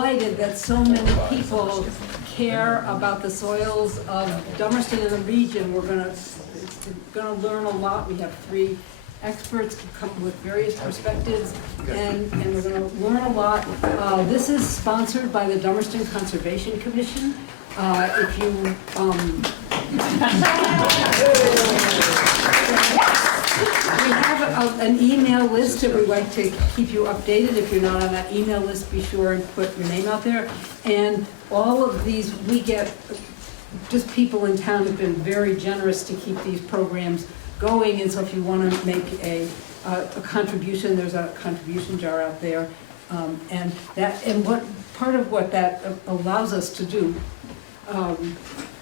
delighted that so many people care about the soils of Dummerston and the region. We're gonna learn a lot. We have 3 experts come with various perspectives, and we're gonna learn a lot. This is sponsored by the Dummerston Conservation Commission. If you, we have an email list that we'd like to keep you updated. If you're not on that email list, be sure and put your name out there. And all of these, we get, just people in town have been very generous to keep these programs going. And so if you want to make a contribution, there's a contribution jar out there. And what part of what that allows us to do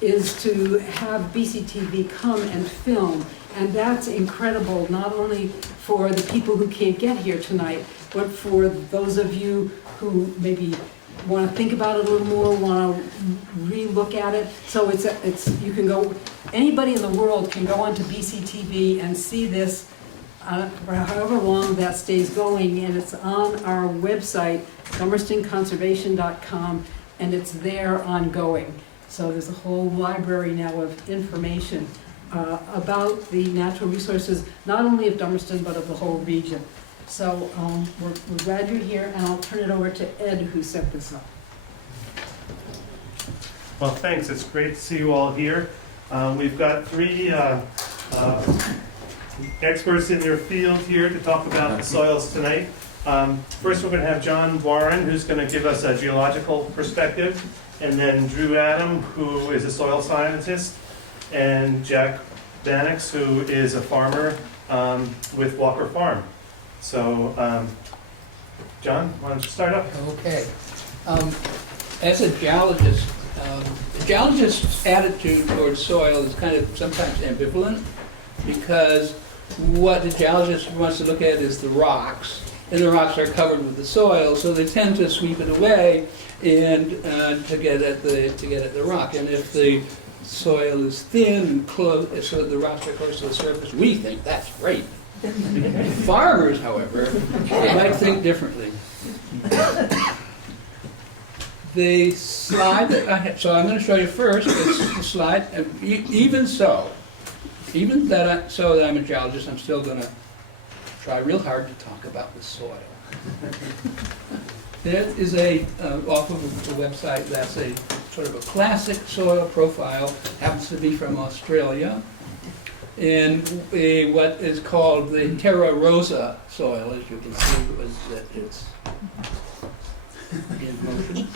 is to have BCTV come and film. And that's incredible, not only for the people who can't get here tonight, but for those of you who maybe want to think about it a little more, want to re-look at it. So you can go, anybody in the world can go onto BCTV and see this for however long that stays going, and it's on our website, dummerstonconservation.com, and it's there ongoing. So there's a whole library now of information about the natural resources, not only of Dummerston, but of the whole region. So we're glad you're here, and I'll turn it over to Ed, who set this up. Well, thanks. It's great to see you all here. We've got 3 experts in your field here to talk about the soils tonight. First, we're going to have John Warren, who's going to give us a geological perspective, and then Drew Adam, who is a soil scientist, and Jack Manix, who is a farmer with Walker Farm. So, John, why don't you start up? Okay. As a geologist, the geologist's attitude towards soil is kind of sometimes ambivalent, because what the geologist wants to look at is the rocks, and the rocks are covered with the soil, so they tend to sweep it away and to get at the rock. And if the soil is thin and close, so the rocks are close to the surface, we think that's great. Farmers, however, they might think differently. The slide that I have, so I'm going to show you first is the slide, and even so that I'm a geologist, I'm still going to try real hard to talk about the soil. There is off of a website that's a sort of a classic soil profile, happens to be from Australia, in what is called the Terra Rosa soil, as you can see, it's in motion.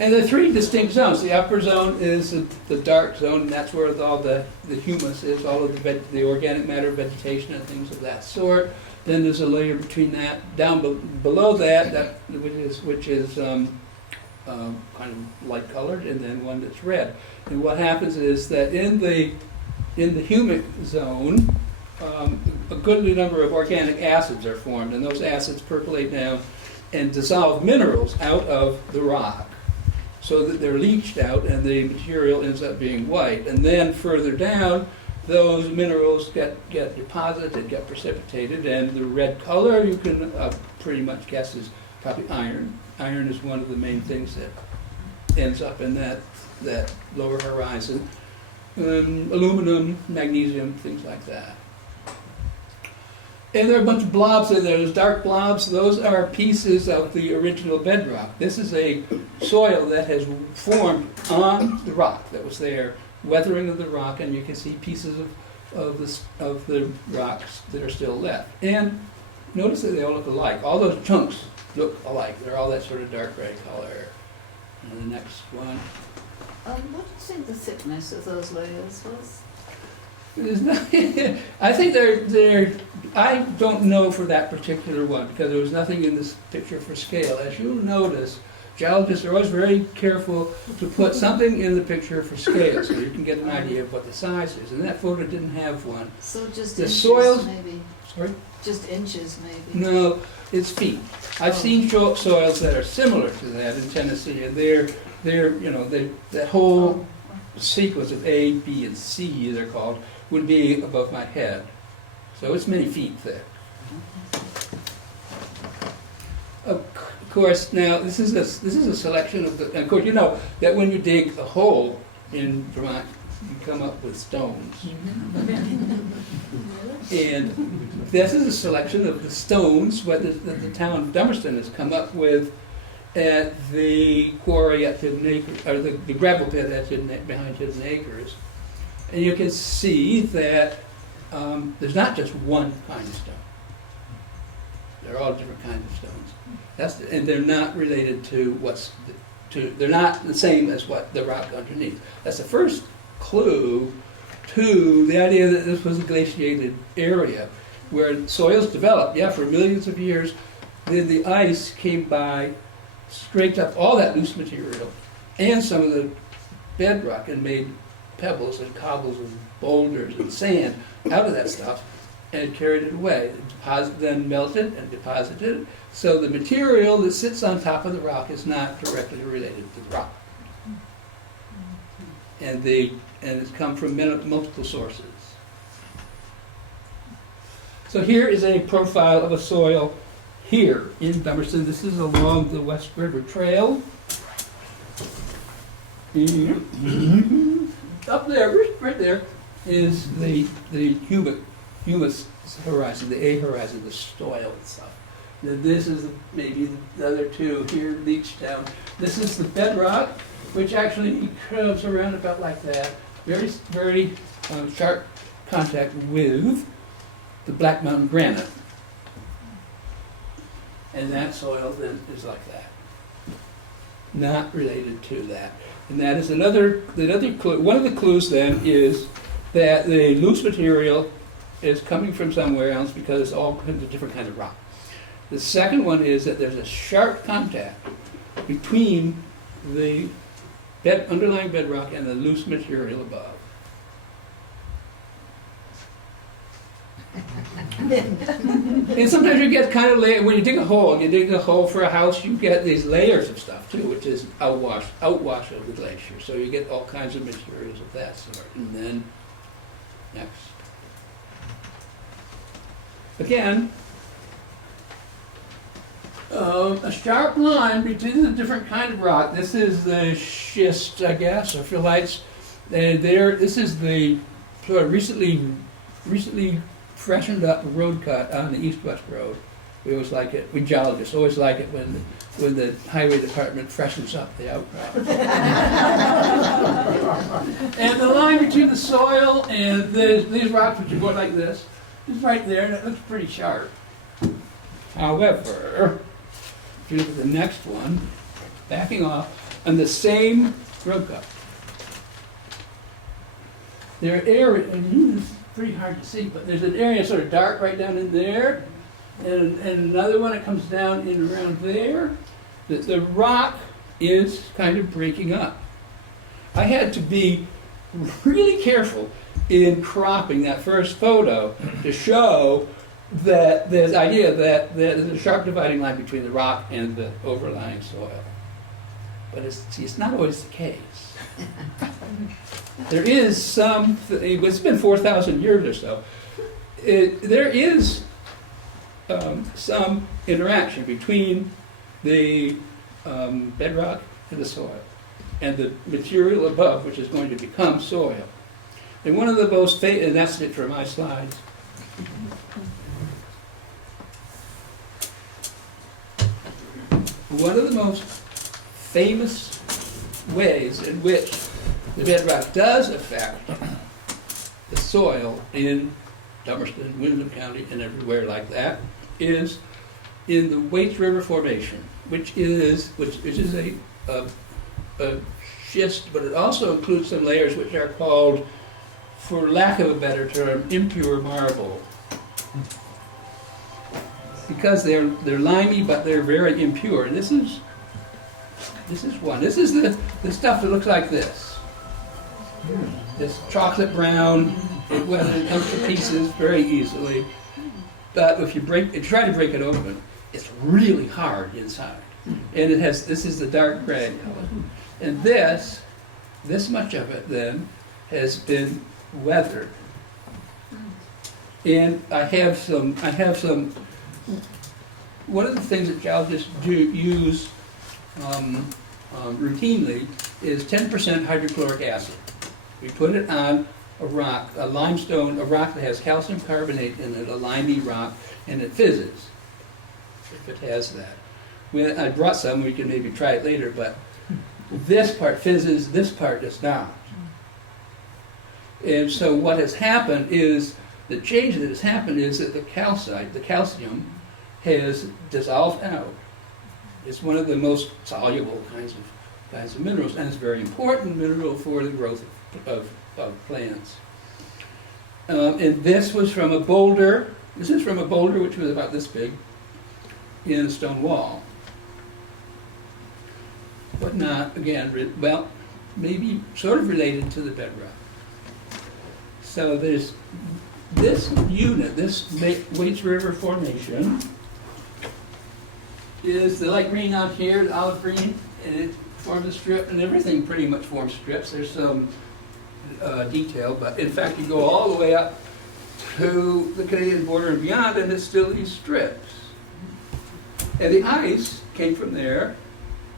And the 3 distinct zones. The upper zone is the dark zone, and that's where all the humus is, all of the organic matter, vegetation, and things of that sort. Then there's a layer between that, down below that which is kind of light colored, and then one that's red. And what happens is that in the humic zone, a goodly number of organic acids are formed, and those acids percolate down and dissolve minerals out of the rock, so that they're leached out and the material ends up being white. And then further down, those minerals get deposited, get precipitated, and the red color you can pretty much guess is probably iron. Iron is one of the main things that ends up in that lower horizon. Aluminum, magnesium, things like that. And there are a bunch of blobs in there. Those dark blobs, those are pieces of the original bedrock. This is a soil that has formed on the rock that was there, weathering of the rock, and you can see pieces of the rocks that are still left. And notice that they all look alike. All those chunks look alike. They're all that sort of dark red color. And the next one. What do you think the thickness of those layers was? I think I don't know for that particular one, because there was nothing in this picture for scale. As you'll notice, geologists are always very careful to put something in the picture for scale, so you can get an idea of what the size is. And that photo didn't have one. So just the inches, soils, maybe? Sorry? Just inches, maybe? No, it's feet. I've seen soils that are similar to that in Tennessee, and that whole sequence of A, B, and C, they're called, would be above my head. So it's many feet thick. course, now, this is a selection of the, and of course, you know that when you dig a hole in Vermont, you come up with stones. And this is a selection of the stones that the town of Dummerston has come up with at the quarry at Hidden Acres, or the gravel pit at behind Hidden Acres. And you can see that there's not just one kind of stone. They're all different kinds of stones. And they're not related to they're not the same as what the rock underneath. That's the first clue to the idea that this was a glaciated area where soils developed, for millions of years. Then the ice came by, scraped up all that loose material and some of the bedrock and made pebbles and cobbles and boulders and sand out of that stuff and carried it away. Then melted and deposited it. So the material that sits on top of the rock is not directly related to the rock. And it's come from multiple sources. So here is a profile of a soil here in Dummerston. This is along the West River Trail. Up there, right there, is the humus horizon, the A horizon, the soil itself. Then this is maybe the other two here leached down. This is the bedrock, which actually curves around about like that. Very, very sharp contact with the Black Mountain granite. And that soil then is like that. Not related to that. And that is another clue. One of the clues then is that the loose material is coming from somewhere else because it's all kinds of different kinds of rock. The second one is that there's a sharp contact between the underlying bedrock and the loose material above. And sometimes you get kind of when you dig a hole for a house, you get these layers of stuff too, which is outwash of the glacier. So you get all kinds of materials of that sort. And then, next. Again, a sharp line between the different kind of rock. This is the schist, I guess, or phyllites. This is the sort of recently freshened up road cut on the east-west road. We always like it. We geologists always like it when the highway department freshens up the outcrop. And the line between the soil and these rocks, which are going like this, is right there, and it looks pretty sharp. However, if you look at the next one, backing off, on the same road cut, there are areas, and it's pretty hard to see, but there's an area sort of dark right down in there, and another one that comes down in around there. The rock is kind of breaking up. I had to be really careful in cropping that first photo to show that there's idea that there's a sharp dividing line between the rock and the overlying soil. But it's not always the case. There is some, it's been 4,000 years or so, there is some interaction between the bedrock and the soil, and the material above, which is going to become soil. And one of the most and that's it for my slides. One of the most famous ways in which the bedrock does affect the soil in Dummerston, Windham County, and everywhere like that is in the Waits River Formation, which is a schist, but it also includes some layers which are called, for lack of a better term, impure marble. Because they're limey, but they're very impure. And this is one. This is the stuff that looks like this. This chocolate brown, it comes to pieces very easily. But if you try to break it open, it's really hard inside. And this is the dark gray color. And this much of it then has been weathered. And I have some one of the things that geologists use routinely is 10% hydrochloric acid. We put it on a rock, a limestone, a rock that has calcium carbonate in it, a limey rock, and it fizzes, if it has that. I brought some, we can maybe try it later, but this part fizzes, this part does not. And so what has happened is, the change that has happened is that the calcite, the calcium, has dissolved out. It's one of the most soluble kinds of minerals, and it's a very important mineral for the growth of plants. And this was from a boulder. This is from a boulder which was about this big in a stone wall. But not, again, well, maybe sort of related to the bedrock. So there's this unit, this Waits River Formation, is the light green out here, the olive green, and it forms a strip, and everything pretty much forms strips. There's some detail, but in fact you go all the way up to the Canadian border and beyond, and it's still these strips. And the ice came from there,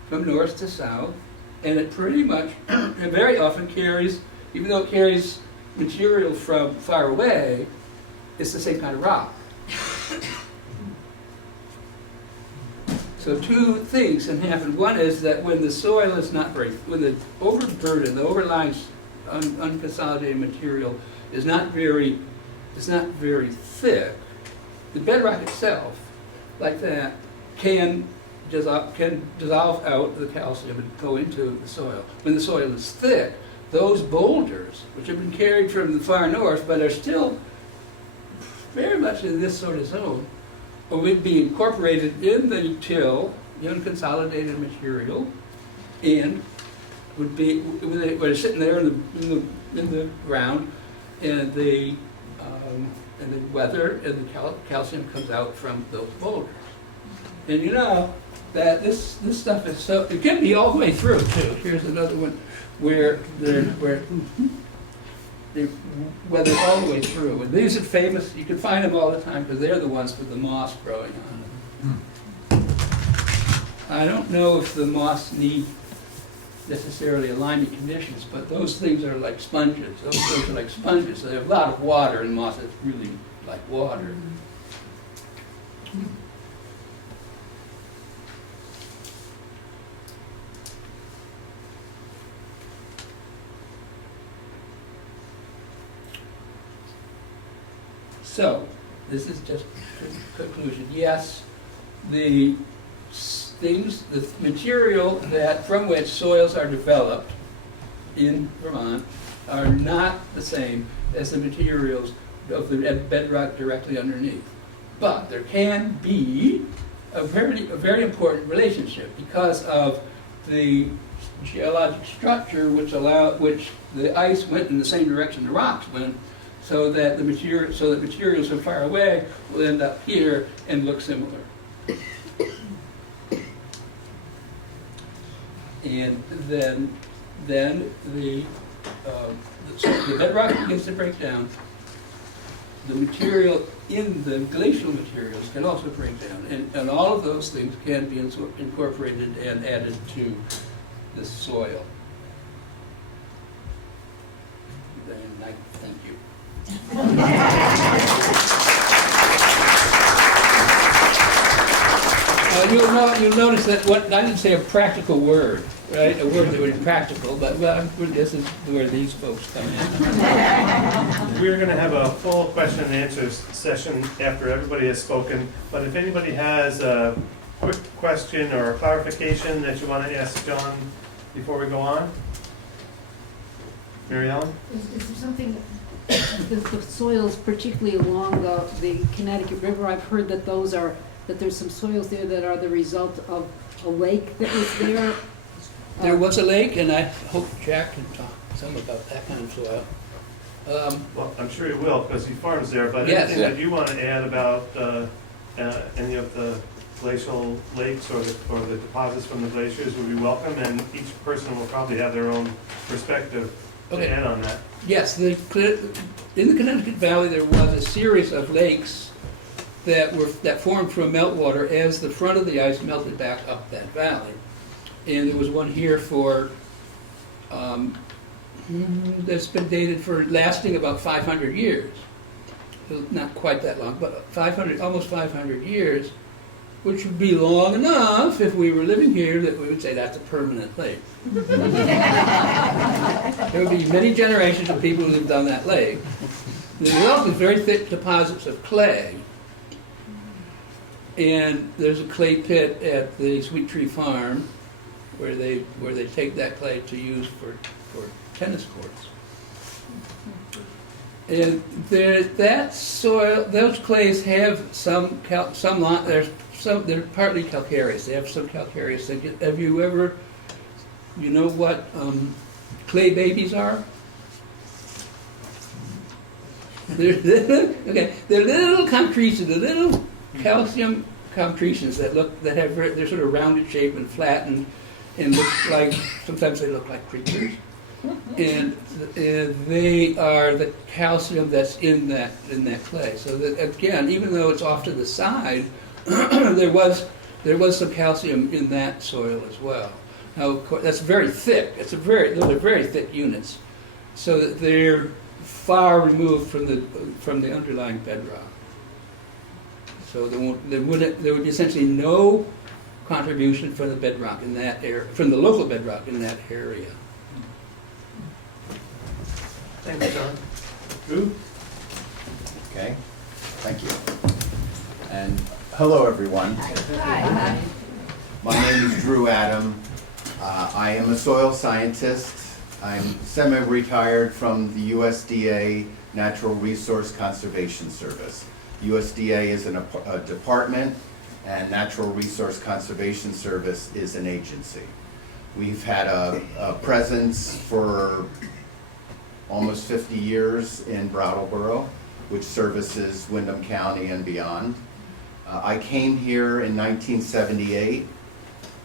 from north to south, and it pretty much, it very often carries, even though it carries material from far away, it's the same kind of rock. So two things can happen. One is that when the soil is not very, when the overburden, the overlying unconsolidated material is not very thick, the bedrock itself, like that, can dissolve out the calcium and go into the soil. When the soil is thick, those boulders, which have been carried from the far north, but are still very much in this sort of zone, would be incorporated in the till, the unconsolidated material, and would be sitting there in the ground, and the weather and the calcium comes out from those boulders. And you know that this stuff is so, it can be all the way through too. Here's another one where they weather all the way through. And these are famous, you can find them all the time because they're the ones with the moss growing on them. I don't know if the moss need necessarily aligning conditions, but those things are like sponges. Those things are like sponges. They have a lot of water, and moss is really like water. So, this is just a conclusion. Yes, the things, the material that from which soils are developed in Vermont are not the same as the materials of the bedrock directly underneath. But there can be a very important relationship because of the geologic structure which the ice went in the same direction the rocks went. So that materials from far away will end up here and look similar. And then the bedrock begins to break down. The material in the glacial materials can also break down, and all of those things can be incorporated and added to the soil. And I thank you. You'll notice that I didn't say a practical word, right? A word that would be practical, but this is where these folks come in. We're going to have a full question and answers session after everybody has spoken, but if anybody has a quick question or a clarification that you want to ask John before we go on? Mary Ellen? Is there something, the soils, particularly along the Connecticut River, I've heard that there's some soils there that are the result of a lake that was there. There was a lake, and I hope Jack can talk some about that kind of soil. Well, I'm sure he will because he farms there, but yes, anything that you want to add about any of the glacial lakes or the deposits from the glaciers would be welcome, and each person will probably have their own perspective to add on that. Yes, in the Connecticut Valley there was a series of lakes that formed from meltwater as the front of the ice melted back up that valley. And there was one here for, that's been dated for lasting about 500 years. So not quite that long, but almost 500 years, which would be long enough if we were living here that we would say that's a permanent lake. There would be many generations of people who lived on that lake. The result is very thick deposits of clay. And there's a clay pit at the Sweet Tree Farm where they take that clay to use for tennis courts. And that soil, those clays have they're partly calcareous. They have some calcareous. Have you ever, you know what clay babies are? They're little concretions, the little calcium concretions that they're sort of rounded shape and flattened and look like, sometimes they look like creatures. And they are the calcium that's in that clay. So that, again, even though it's off to the side, there was some calcium in that soil as well. Now, of course, that's very thick. Those are very thick units, so that they're far removed from the underlying bedrock. So there would be essentially no contribution from the bedrock in that area, from the local bedrock in that area. Thanks, John. Drew? Okay, thank you. And hello, everyone. Hi. My name is Drew Adam. I am a soil scientist. I'm semi-retired from the USDA Natural Resource Conservation Service. USDA is a department, and Natural Resource Conservation Service is an agency. We've had a presence for almost 50 years in Brattleboro, which services Windham County and beyond. I came here in 1978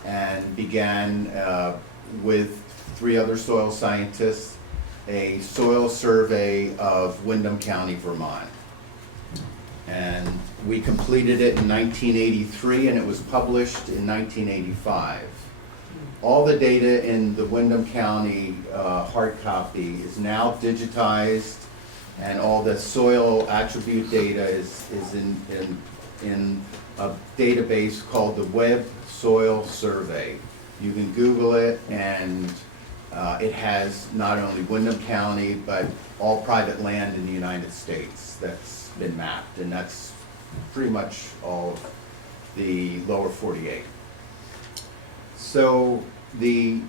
and began with 3 other soil scientists a soil survey of Windham County, Vermont. And we completed it in 1983 and it was published in 1985. All the data in the Windham County hard copy is now digitized, and all the soil attribute data is in a database called the Web Soil Survey. You can Google it, and it has not only Windham County, but all private land in the United States that's been mapped, and that's pretty much all of the lower 48. So the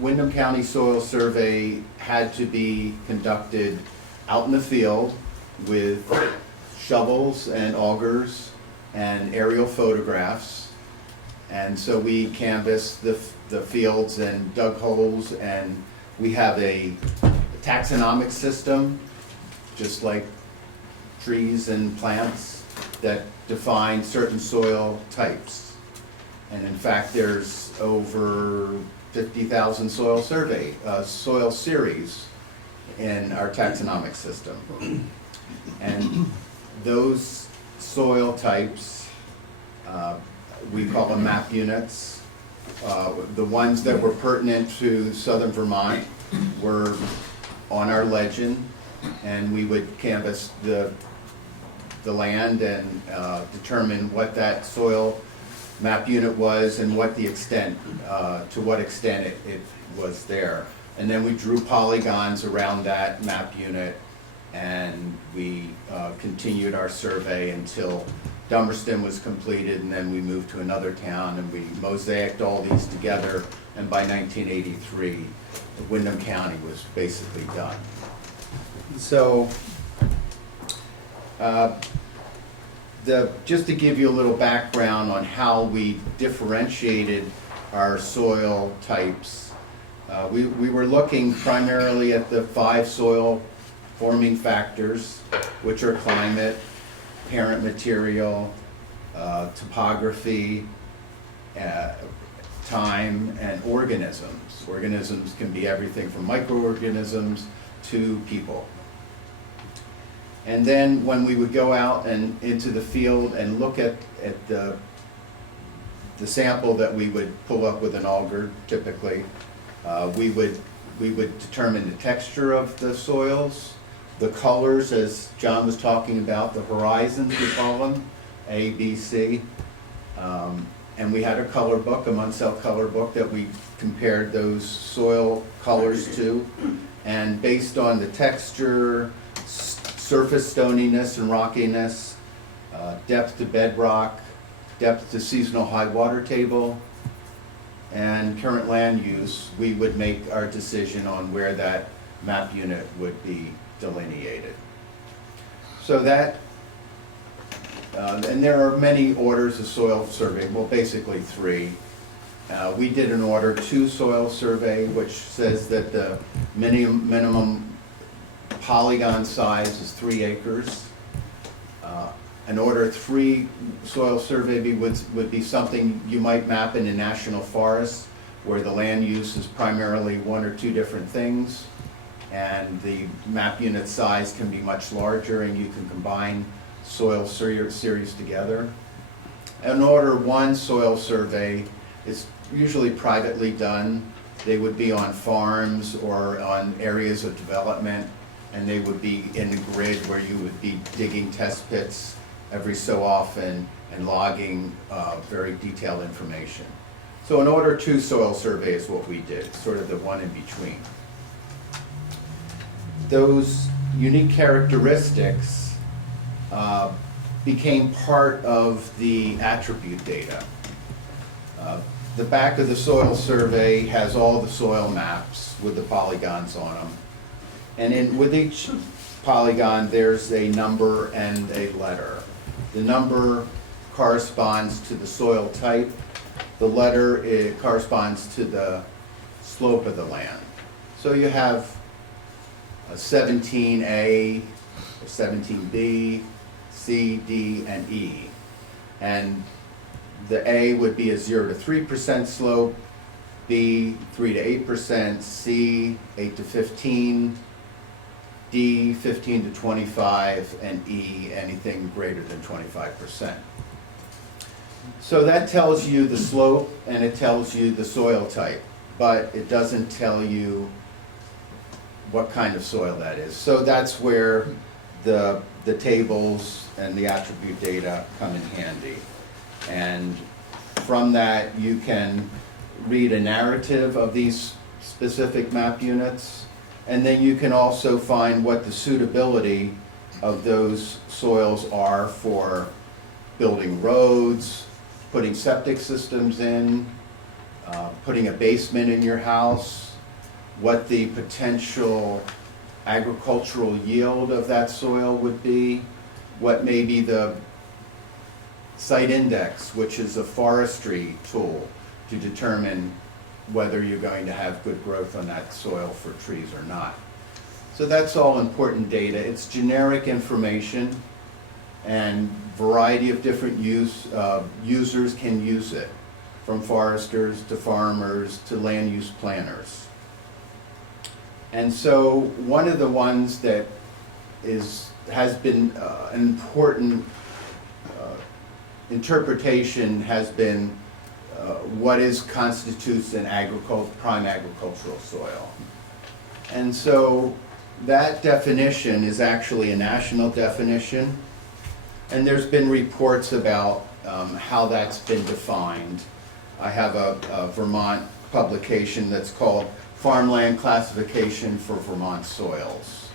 Windham County Soil Survey had to be conducted out in the field with shovels and augers and aerial photographs. And so we canvassed the fields and dug holes, and we have a taxonomic system, just like trees and plants, that define certain soil types. And in fact, there's over 50,000 soil series in our taxonomic system. And those soil types, we call them map units. The ones that were pertinent to southern Vermont were on our legend, and we would canvass the land and determine what that soil map unit was and what the extent, to what extent it was there. And then we drew polygons around that map unit, and we continued our survey until Dummerston was completed, and then we moved to another town, and we mosaicked all these together, and by 1983, Windham County was basically done. So, just to give you a little background on how we differentiated our soil types, we were looking primarily at the 5 soil forming factors, which are climate, parent material, topography, time, and organisms. Organisms can be everything from microorganisms to people. And then when we would go out and into the field and look at the sample that we would pull up with an auger typically, we would determine the texture of the soils, the colors, as John was talking about, the horizons we call them, A, B, C. And we had a color book, a Munsell color book that we compared those soil colors to. And based on the texture, surface stoniness and rockiness, depth to bedrock, depth to seasonal high water table, and current land use, we would make our decision on where that map unit would be delineated. So that, and there are many orders of soil survey, well basically 3. We did an order 2 soil survey, which says that the minimum polygon size is 3 acres. An order 3 soil survey would be something you might map in a national forest where the land use is primarily 1 or 2 different things, and the map unit size can be much larger and you can combine soil series together. An order 1 soil survey is usually privately done. They would be on farms or on areas of development, and they would be in the grid where you would be digging test pits every so often and logging very detailed information. So an order 2 soil survey is what we did, sort of the one in between. Those unique characteristics became part of the attribute data. The back of the soil survey has all the soil maps with the polygons on them. And with each polygon, there's a number and a letter. The number corresponds to the soil type. The letter corresponds to the slope of the land. So you have a 17A, a 17B, C, D, and E. And the A would be a 0 to 3% slope, B 3 to 8%, C 8 to 15, D 15 to 25, and E anything greater than 25%. So that tells you the slope and it tells you the soil type, but it doesn't tell you what kind of soil that is. So that's where the tables and the attribute data come in handy. And from that, you can read a narrative of these specific map units, and then you can also find what the suitability of those soils are for building roads, putting septic systems in, putting a basement in your house, what the potential agricultural yield of that soil would be, what may be the site index, which is a forestry tool to determine whether you're going to have good growth on that soil for trees or not. So that's all important data. It's generic information, and variety of different users can use it, from foresters to farmers to land use planners. And so one of the ones that has been an important interpretation has been what constitutes an prime agricultural soil. And so that definition is actually a national definition, and there's been reports about how that's been defined. I have a Vermont publication that's called Farmland Classification for Vermont Soils,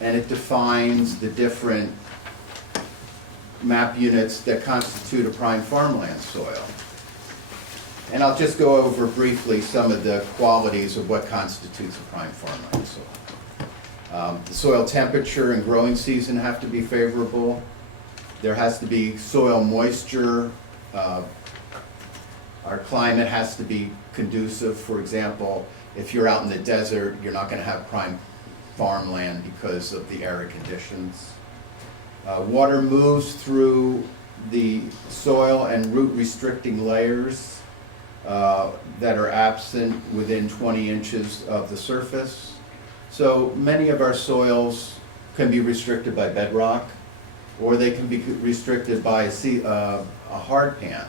and it defines the different map units that constitute a prime farmland soil. And I'll just go over briefly some of the qualities of what constitutes a prime farmland soil. The soil temperature and growing season have to be favorable. There has to be soil moisture. Our climate has to be conducive. For example, if you're out in the desert, you're not going to have prime farmland because of the arid conditions. Water moves through the soil and root restricting layers that are absent within 20 inches of the surface. So many of our soils can be restricted by bedrock, or they can be restricted by a hard pan.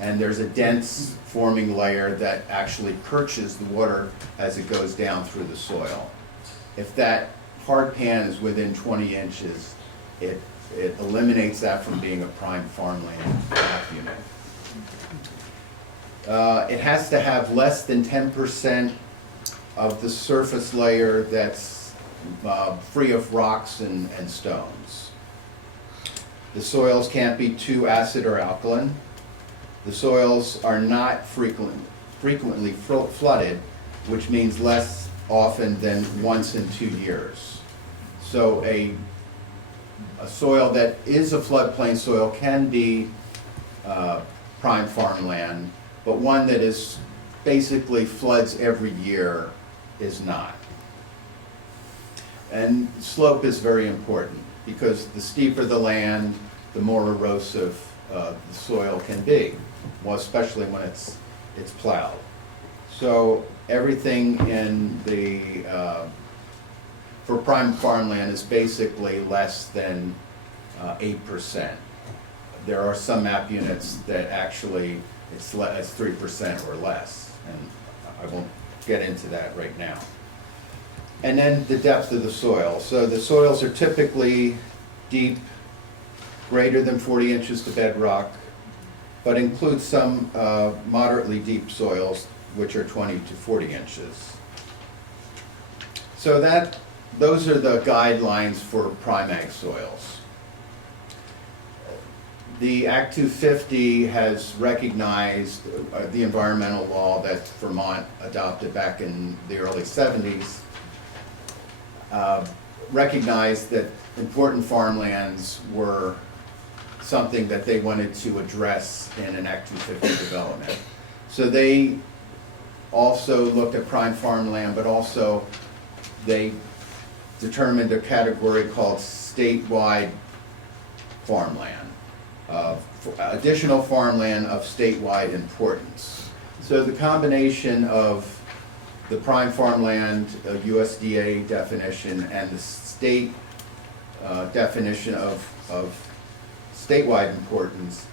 And there's a dense forming layer that actually perches the water as it goes down through the soil. If that hard pan is within 20 inches, it eliminates that from being a prime farmland map unit. It has to have less than 10% of the surface layer that's free of rocks and stones. The soils can't be too acid or alkaline. The soils are not frequently flooded, which means less often than once in 2 years. So a soil that is a floodplain soil can be prime farmland, but one that is basically floods every year is not. And slope is very important, because the steeper the land, the more erosive the soil can be, well, especially when it's plowed. So everything in for prime farmland is basically less than 8%. There are some map units that actually it's 3% or less, and I won't get into that right now. And then the depth of the soil. So the soils are typically deep, greater than 40 inches to bedrock, but include some moderately deep soils, which are 20 to 40 inches. So those are the guidelines for prime ag soils. The Act 250 has recognized the environmental law that Vermont adopted back in the early 70s, recognized that important farmlands were something that they wanted to address in an Act 250 development. So they also looked at prime farmland, but also they determined a category called statewide farmland, additional farmland of statewide importance. So the combination of the prime farmland USDA definition and the state definition of statewide importance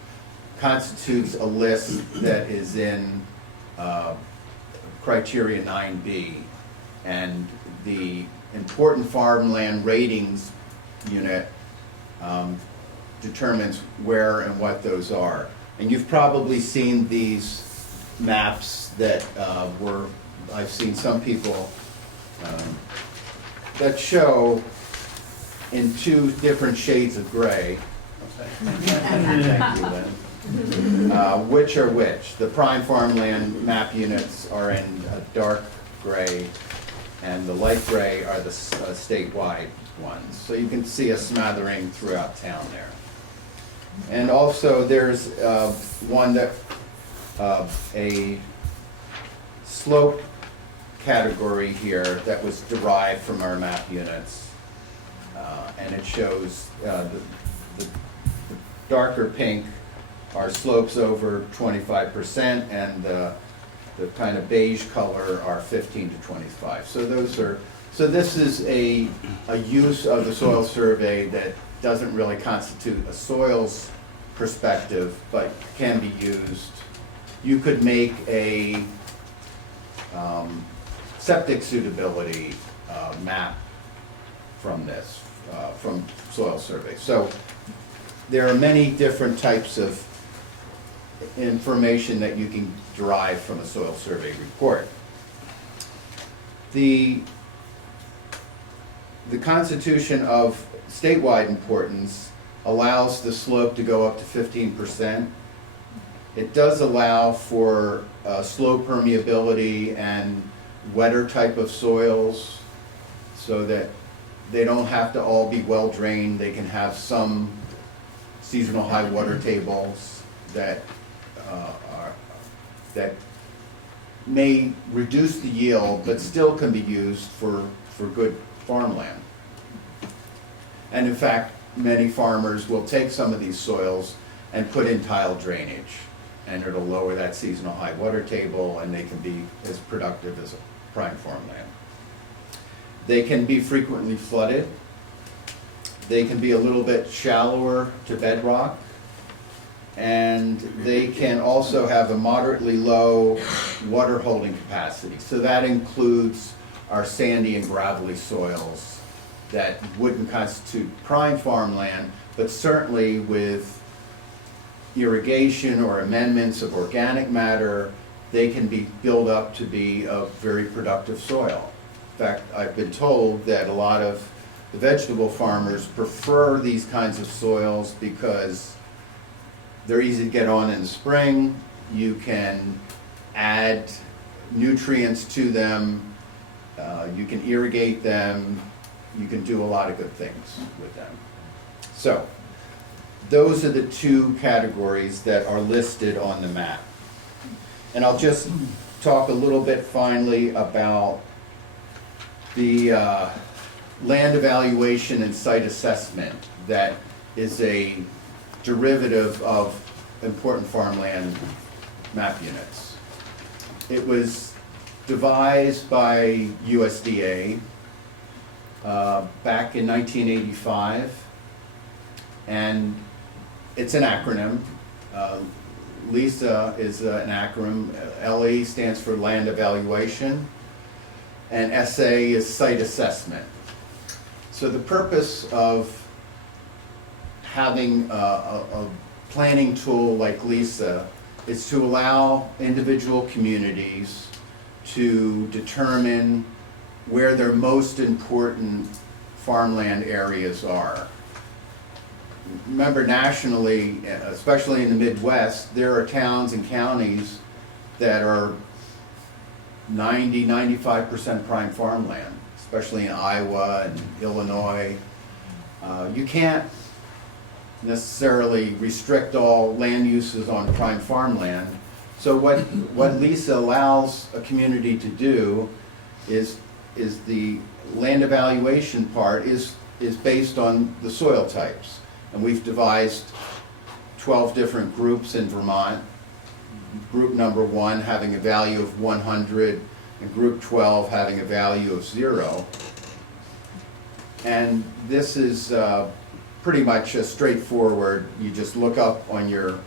constitutes a list that is in criteria 9B, and the important farmland ratings unit determines where and what those are. And you've probably seen these maps that I've seen some people that show in 2 different shades of gray. Thank you, Lynn. Which are which. The prime farmland map units are in a dark gray, and the light gray are the statewide ones. So you can see a smattering throughout town there. And also there's one that a slope category here that was derived from our map units, and it shows the darker pink are slopes over 25%, and the kind of beige color are 15 to 25. So this is a use of the soil survey that doesn't really constitute a soils perspective, but can be used. You could make a septic suitability map from this, from soil survey. So there are many different types of information that you can derive from a soil survey report. The constitution of statewide importance allows the slope to go up to 15%. It does allow for slow permeability and wetter type of soils, so that they don't have to all be well drained. They can have some seasonal high water tables that that may reduce the yield, but still can be used for good farmland. And in fact, many farmers will take some of these soils and put in tile drainage, and it'll lower that seasonal high water table, and they can be as productive as a prime farmland. They can be frequently flooded, They can be a little bit shallower to bedrock, and they can also have a moderately low water holding capacity. So that includes our sandy and gravelly soils that wouldn't constitute prime farmland, but certainly with irrigation or amendments of organic matter, they can be built up to be a very productive soil. In fact, I've been told that a lot of the vegetable farmers prefer these kinds of soils because they're easy to get on in the spring. You can add nutrients to them. You can irrigate them. You can do a lot of good things with them. So, those are the two categories that are listed on the map. And I'll just talk a little bit finally about the land evaluation and site assessment that is a derivative of important farmland map units. It was devised by USDA back in 1985, and it's an acronym. LESA is an acronym. LE stands for Land Evaluation, and SA is Site Assessment. So the purpose of having a planning tool like LESA is to allow individual communities to determine where their most important farmland areas are. Remember, nationally, especially in the Midwest, there are towns and counties that are 90–95% prime farmland, especially in Iowa and Illinois. You can't necessarily restrict all land uses on prime farmland. So what LESA allows a community to do is the land evaluation part is based on the soil types. And we've devised 12 different groups in Vermont. Group number 1 having a value of 100, and group 12 having a value of 0. And this is pretty much a straightforward. You just look up on your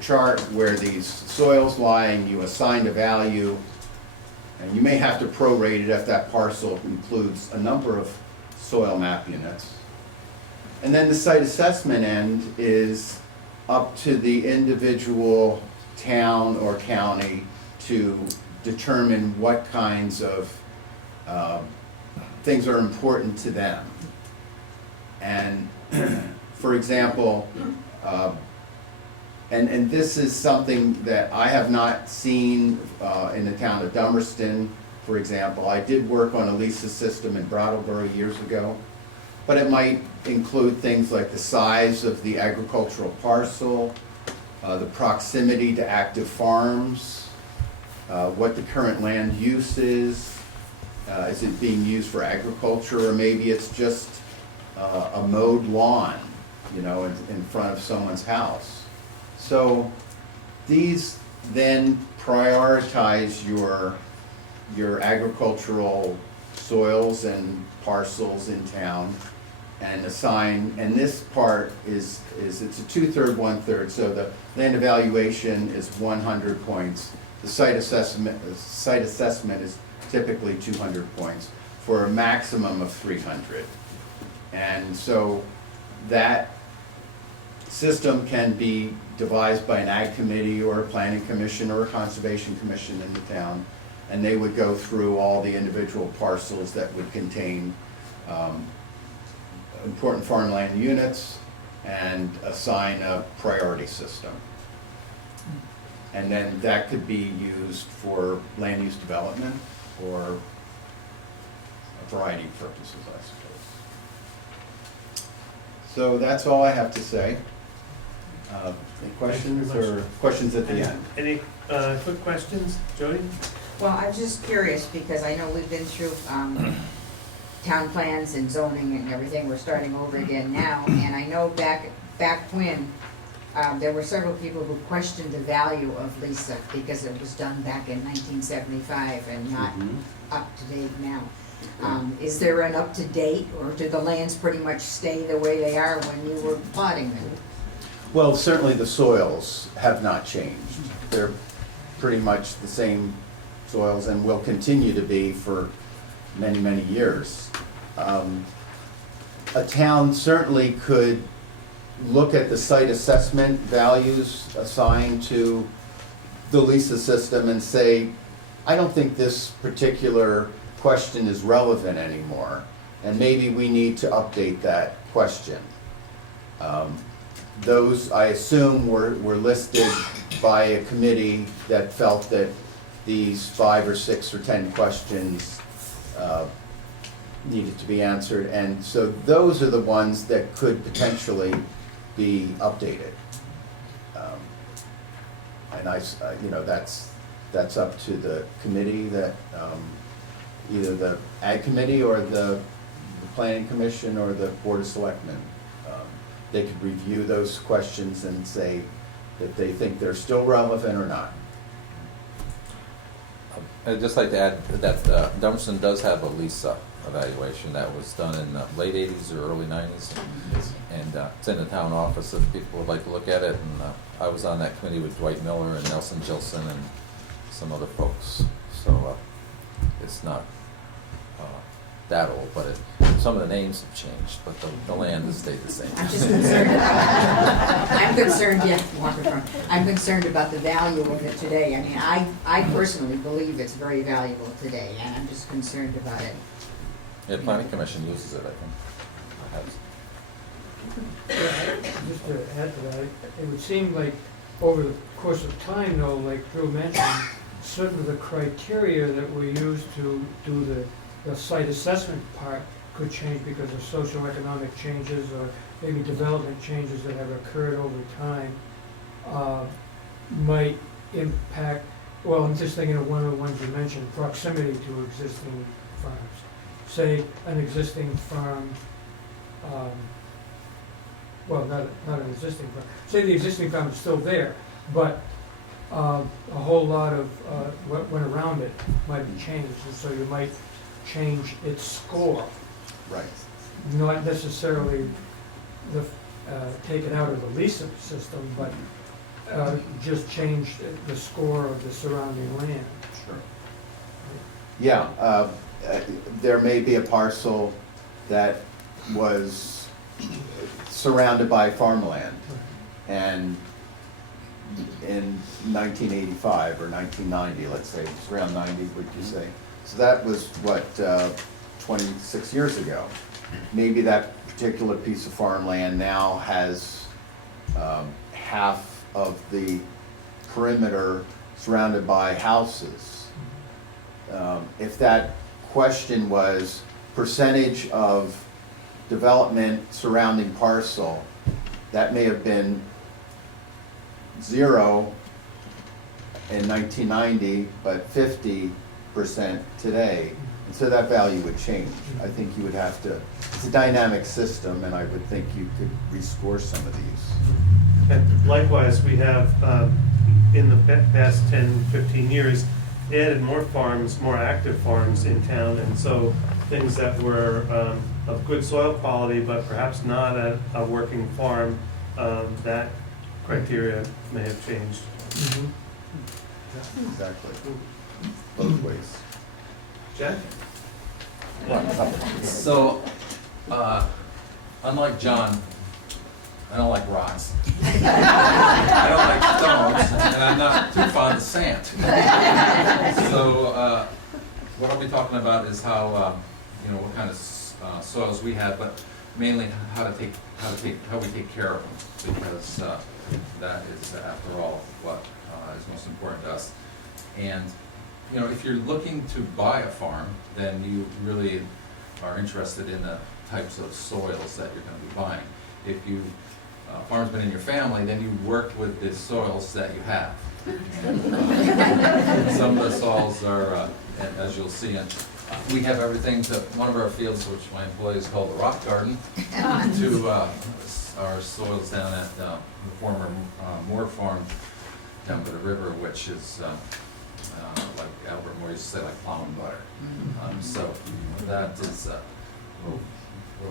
chart where these soils lie, and you assign a value. And you may have to prorate it if that parcel includes a number of soil map units. And then the site assessment end is up to the individual town or county to determine what kinds of things are important to them. And for example, and this is something that I have not seen in the town of Dummerston, for example. I did work on a LESA system in Brattleboro years ago, but it might include things like the size of the agricultural parcel, the proximity to active farms, what the current land use is it being used for agriculture, or maybe it's just a mowed lawn, you know, in front of someone's house. So these then prioritize your agricultural soils and parcels in town and assign, and this part is it's a 2/3, 1/3, so the land evaluation is 100 points. The site assessment is typically 200 points for a maximum of 300. And so that system can be devised by an ag committee or a planning commission or a conservation commission in the town, and they would go through all the individual parcels that would contain important farmland units and assign a priority system. And then that could be used for land use development or a variety of purposes, I suppose. So that's all I have to say. Any questions or questions at the end? Any quick questions? Jody? Well, I'm just curious, because I know we've been through town plans and zoning and everything. We're starting over again now, and I know back when there were several people who questioned the value of LESA because it was done back in 1975 and not up to date now. Is there an up-to-date, or do the lands pretty much stay the way they are when you were plotting them? Well, certainly the soils have not changed. They're pretty much the same soils and will continue to be for many, many years. A town certainly could look at the site assessment values assigned to the LISA system and say, I don't think this particular question is relevant anymore, and maybe we need to update that question. Those, I assume, were listed by a committee that felt that these 5 or 6 or 10 questions needed to be answered, and so those are the ones that could potentially be updated. And you know, that's up to the committee that, either the Ag Committee or the Planning Commission or the Board of Selectmen. They could review those questions and say that they think they're still relevant or not. I'd just like to add that Dummerston does have a LISA evaluation that was done in the late 80s or early 90s. And it's in the town office if people would like to look at it. And I was on that committee with Dwight Miller and Nelson Gilson and some other folks. So it's not that old, but some of the names have changed, but the land has stayed the same. I'm just concerned about, I'm concerned, yeah, Walker, I'm concerned about the value of it today. I mean, I personally believe it's very valuable today, and I'm just concerned about it. Yeah, the Planning Commission uses it, I think. Just to add to that, it would seem like over the course of time, though, like Drew mentioned, certain of the criteria that were used to do the site assessment part could change because of socioeconomic changes or maybe development changes that have occurred over time, might impact, well, I'm just thinking of one of the ones you mentioned, proximity to existing farms. Say an existing farm, well, not an existing farm, say the existing farm is still there, but a whole lot of what went around it might have changed, and so you might change its score. Right. Not necessarily take it out of the LISA system, but just change the score of the surrounding land. Sure. Yeah, there may be a parcel that was surrounded by farmland, and in 1985 or 1990, let's say, it's around 90, would you say? So that was, what, 26 years ago. Maybe that particular piece of farmland now has half of the perimeter surrounded by houses. If that question was percentage of development surrounding parcel, that may have been 0 in 1990, but 50% today, and so that value would change. I think you would have to, it's a dynamic system, and I would think you could rescore some of these. And likewise, we have, in the past 10, 15 years, added more farms, more active farms in town, and so things that were of good soil quality, but perhaps not a working farm, that criteria may have changed. Exactly. Both ways. Jack? So, unlike John, I don't like rocks. I don't like stones, and I'm not too fond of sand. So, what I'll be talking about is how, what kind of soils we have, but mainly how we take care of them, because that is, after all, what is most important to us. And if you're looking to buy a farm, then you really are interested in the types of soils that you're going to be buying. If you farm's been in your family, then you work with the soils that you have. And some of the soils are, as you'll see, we have everything to one of our fields, which my employees call the rock garden, to our soils down at the former Moore Farm down by the river, which is like Albert Moore used to say, like plowing butter. So that is a little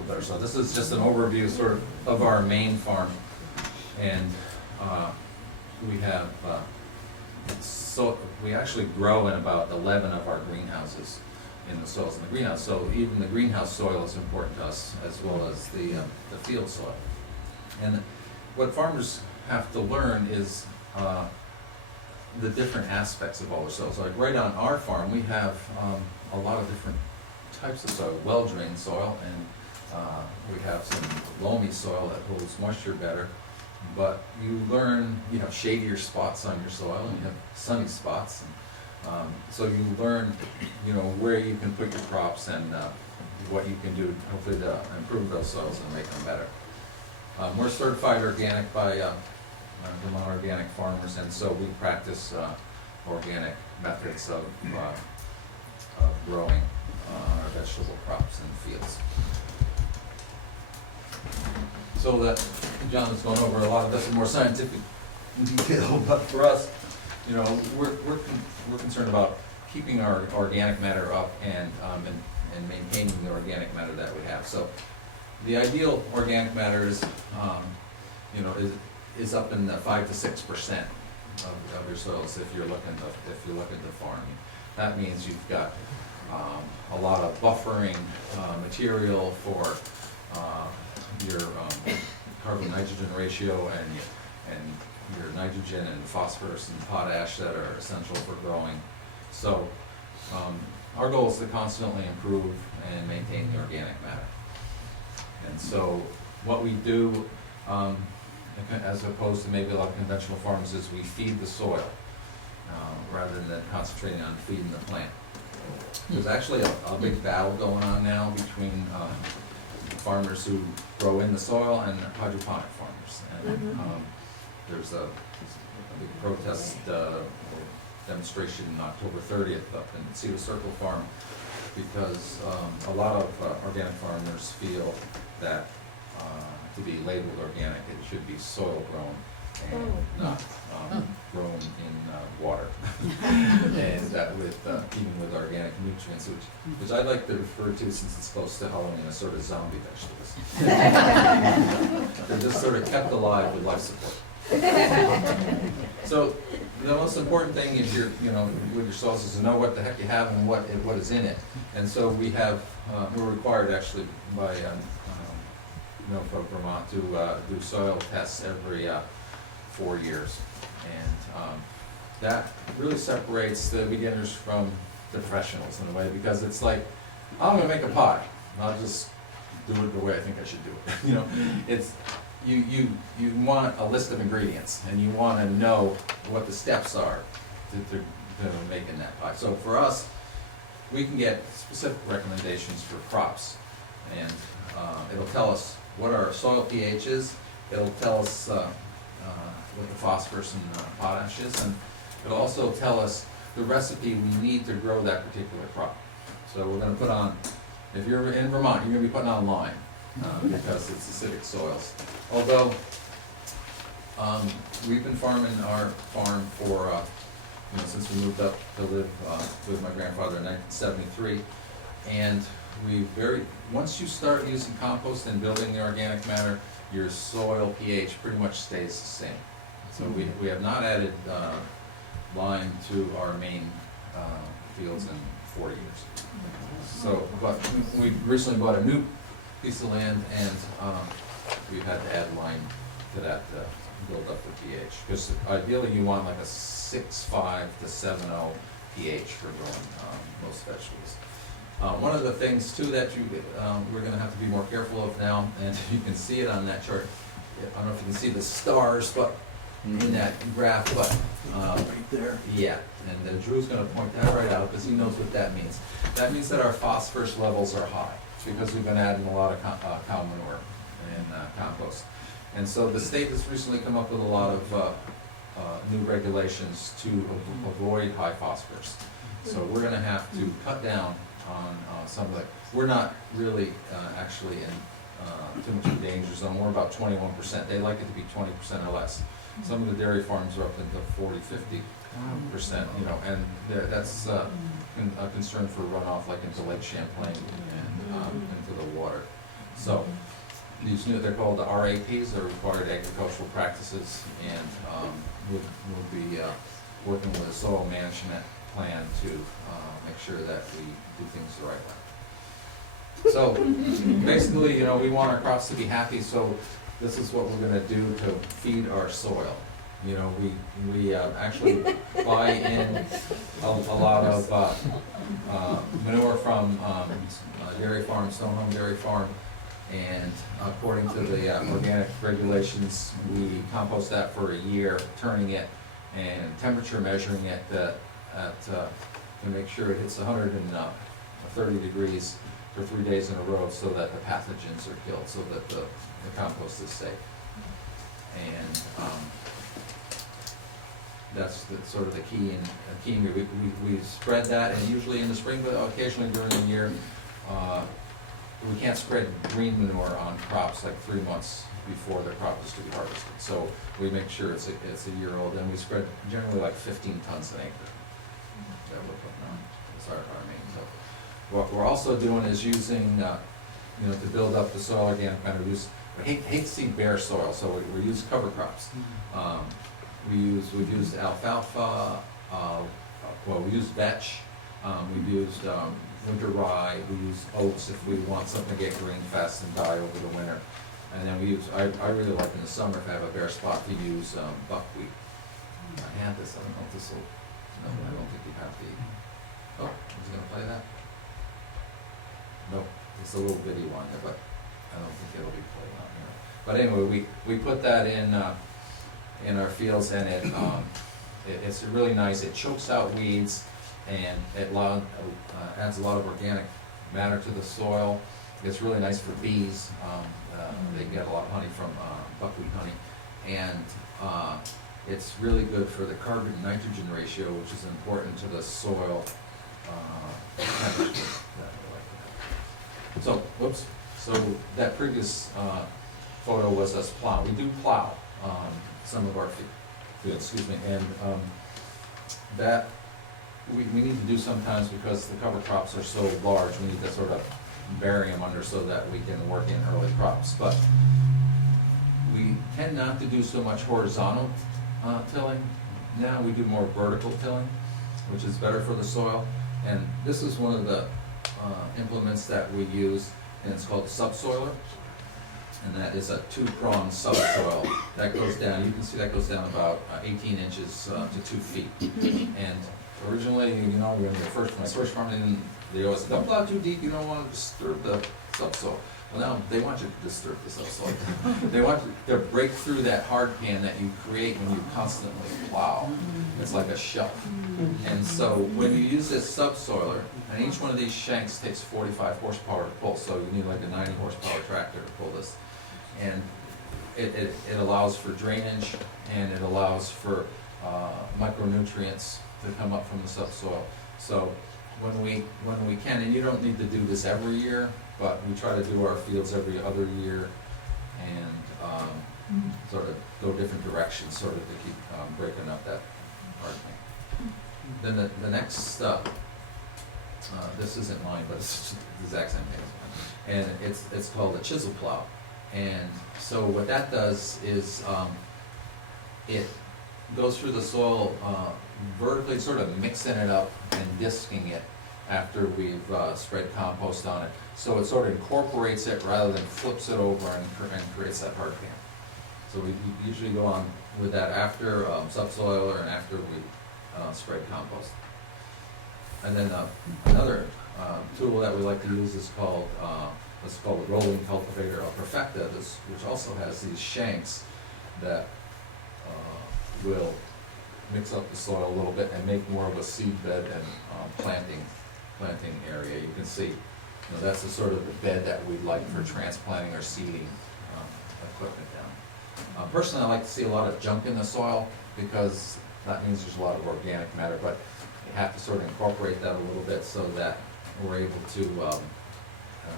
better. So this is just an overview sort of our main farm. And we have, so we actually grow in about 11 of our greenhouses in the soils in the greenhouse. So even the greenhouse soil is important to us, as well as the field soil. And what farmers have to learn is the different aspects of all the soils. Like right on our farm, we have a lot of different types of soil, well-drained soil, and we have some loamy soil that holds moisture better. But you learn, you have shadier spots on your soil, and you have sunny spots. And, so you learn, where you can put your crops and what you can do, hopefully, to improve those soils and make them better. We're certified organic by Vermont Organic Farmers, and so we practice organic methods of growing our vegetable crops in the fields. So that John has gone over a lot of this in more scientific detail, but for us, we're concerned about keeping our organic matter up and maintaining the organic matter that we have. So the ideal organic matter is is up in the 5 to 6% of your soils if you're looking to farming. That means you've got a lot of buffering material for your carbon nitrogen ratio and your nitrogen and phosphorus and potash that are essential for growing. So our goal is to constantly improve and maintain the organic matter. And so what we do, as opposed to maybe a lot of conventional farms, is we feed the soil rather than concentrating on feeding the plant. There's actually a big battle going on now between farmers who grow in the soil and hydroponic farmers. And there's a big protest demonstration on October 30th up in Cedar Circle Farm, because a lot of organic farmers feel that to be labeled organic, it should be soil grown and not grown in water. And that with even with organic nutrients, which I like to refer to, since it's close to Halloween, as sort of zombie vegetables. They're just sort of kept alive with life support. So the most important thing is with your soils is to know what the heck you have and what is in it. And so we're required actually by from Vermont to do soil tests every 4 years, and that really separates the beginners from the professionals in a way, because it's like, I'm going to make a pie, I'll just do it the way I think I should do it. It's you want a list of ingredients, and you want to know what the steps are to making that pie. So for us, we can get specific recommendations for crops, and it'll tell us what our soil pH is, it'll tell us what the phosphorus and potash is, and it'll also tell us the recipe we need to grow that particular crop. So we're going to put on, if you're in Vermont, you're going to be putting on lime, because it's acidic soils. Although we've been farming our farm for, since we moved up to live with my grandfather in 1973, and once you start using compost and building the organic matter, your soil pH pretty much stays the same. So we have not added lime to our main fields in 40 years. So, but we recently bought a new piece of land, and we've had to add lime to that to build up the pH. Because ideally you want like a 6.5 to 7.0 pH for growing most vegetables. One of the things too that we're going to have to be more careful of now, and you can see it on that chart. I don't know if you can see the stars, but in that graph, but right there. Yeah, and then Drew's going to point that right out because he knows what that means. That means that our phosphorus levels are high because we've been adding a lot of cow manure and compost. And so the state has recently come up with a lot of new regulations to avoid high phosphorus. So we're going to have to cut down on some of the, we're not really actually in too much of a danger zone. We're about 21%. They like it to be 20% or less. Some of the dairy farms are up into 40, 50. percent, you know, and that's a concern for runoff like into Lake Champlain and into the water. So these new, they're called the RAPs, or Required Agricultural Practices, and we'll be working with a soil management plan to make sure that we do things the right way. So basically, you know, we want our crops to be happy, so this is what we're gonna do to feed our soil. You know, we actually buy in a lot of manure from dairy farm, Stone Home Dairy Farm, and according to the organic regulations, we compost that for a year, turning it and temperature measuring it to make sure it hits 130 degrees for 3 days in a row, so that the pathogens are killed, so that the compost is safe. And that's sort of the key. We spread that, and usually in the spring, but occasionally during the year, we can't spread green manure on crops like 3 months before the crop is to be harvested. So we make sure it's a year old, and we spread generally like 15 tons an acre that we're putting on. That's our main. So what we're also doing is using, you know, to build up the soil organic matter. I hate to see bare soil, so we use cover crops. We've used alfalfa, we used vetch, we've used winter rye, we use oats if we want something to get green fast and die over the winter. And then we use, I really like in the summer, if I have a bare spot, to use buckwheat. I had this, I don't know if this will, no, I don't think you have the, oh, who's gonna play that? Nope, it's a little bitty one, but I don't think it'll be played on here. But anyway, we put that in our fields, and it's really nice. It chokes out weeds, and it adds a lot of organic matter to the soil. It's really nice for bees. They get a lot of honey from buckwheat honey, and it's really good for the carbon-nitrogen ratio, which is important to the soil temperature. So, whoops. So that previous photo was us plow. We do plow some of our fields, excuse me, and that we need to do sometimes because the cover crops are so large. We need to sort of bury them under so that we can work in early crops. But we tend not to do so much horizontal tilling. Now we do more vertical tilling, which is better for the soil. And this is one of the implements that we use, and it's called a subsoiler. And that is a 2-pronged subsoil that goes down. You can see that goes down about 18 inches to 2 feet. And originally, you know, when I first farmed in, they always said, don't plow too deep, you don't want to disturb the subsoil. Well, now they want you to disturb the subsoil. They want you to break through that hard pan that you create when you constantly plow. It's like a shelf. And so when you use this subsoiler, and each one of these shanks takes 45 horsepower to pull, so you need like a 90 horsepower tractor to pull this. And it allows for drainage, and it allows for micronutrients to come up from the subsoil. So when we can, and you don't need to do this every year, but we try to do our fields every other year, and sort of go different directions, sort of to keep breaking up that hard thing. Then the next this isn't mine, but it's the exact same thing, and it's called a chisel plow. And so what that does is it goes through the soil vertically, sort of mixing it up and disking it after we've spread compost on it. So it sort of incorporates it rather than flips it over and creates that hard pan. So we usually go on with that after subsoiler and after we spread compost. And then another tool that we like to use is called what's called a rolling cultivator, a perfecta, which also has these shanks that will mix up the soil a little bit and make more of a seed bed and planting area. You can see, that's the sort of the bed that we'd like for transplanting or seeding equipment down. Personally, I like to see a lot of junk in the soil because that means there's a lot of organic matter, but you have to sort of incorporate that a little bit so that we're able to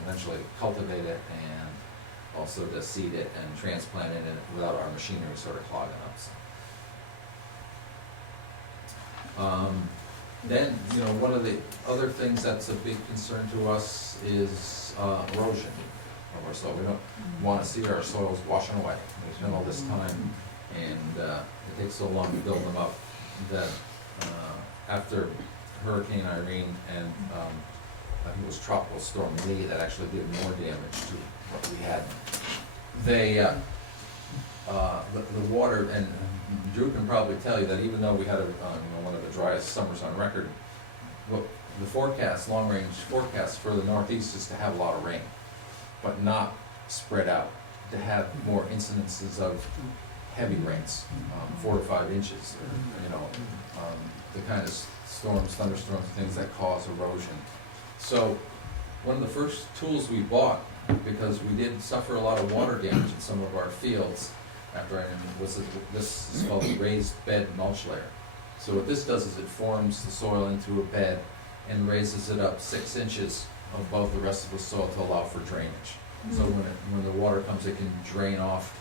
eventually cultivate it and also to seed it and transplant it without our machinery sort of clogging up. So. Then, you know, one of the other things that's a big concern to us is erosion of our soil. We don't want to see our soils washing away. We spend all this time, and it takes so long to build them up that after Hurricane Irene and I think it was Tropical Storm Lee that actually did more damage to what we had. They, the water, and Drew can probably tell you that even though we had one of the driest summers on record, what the forecast, long-range forecast for the Northeast is to have a lot of rain, but not spread out, to have more incidences of heavy rains, 4 to 5 inches, you know, the kind of storms, thunderstorms, things that cause erosion. So one of the first tools we bought, because we did suffer a lot of water damage in some of our fields after Irene, was this is called a raised bed mulch layer. So what this does is it forms the soil into a bed and raises it up 6 inches above the rest of the soil to allow for drainage. So when the water comes, it can drain off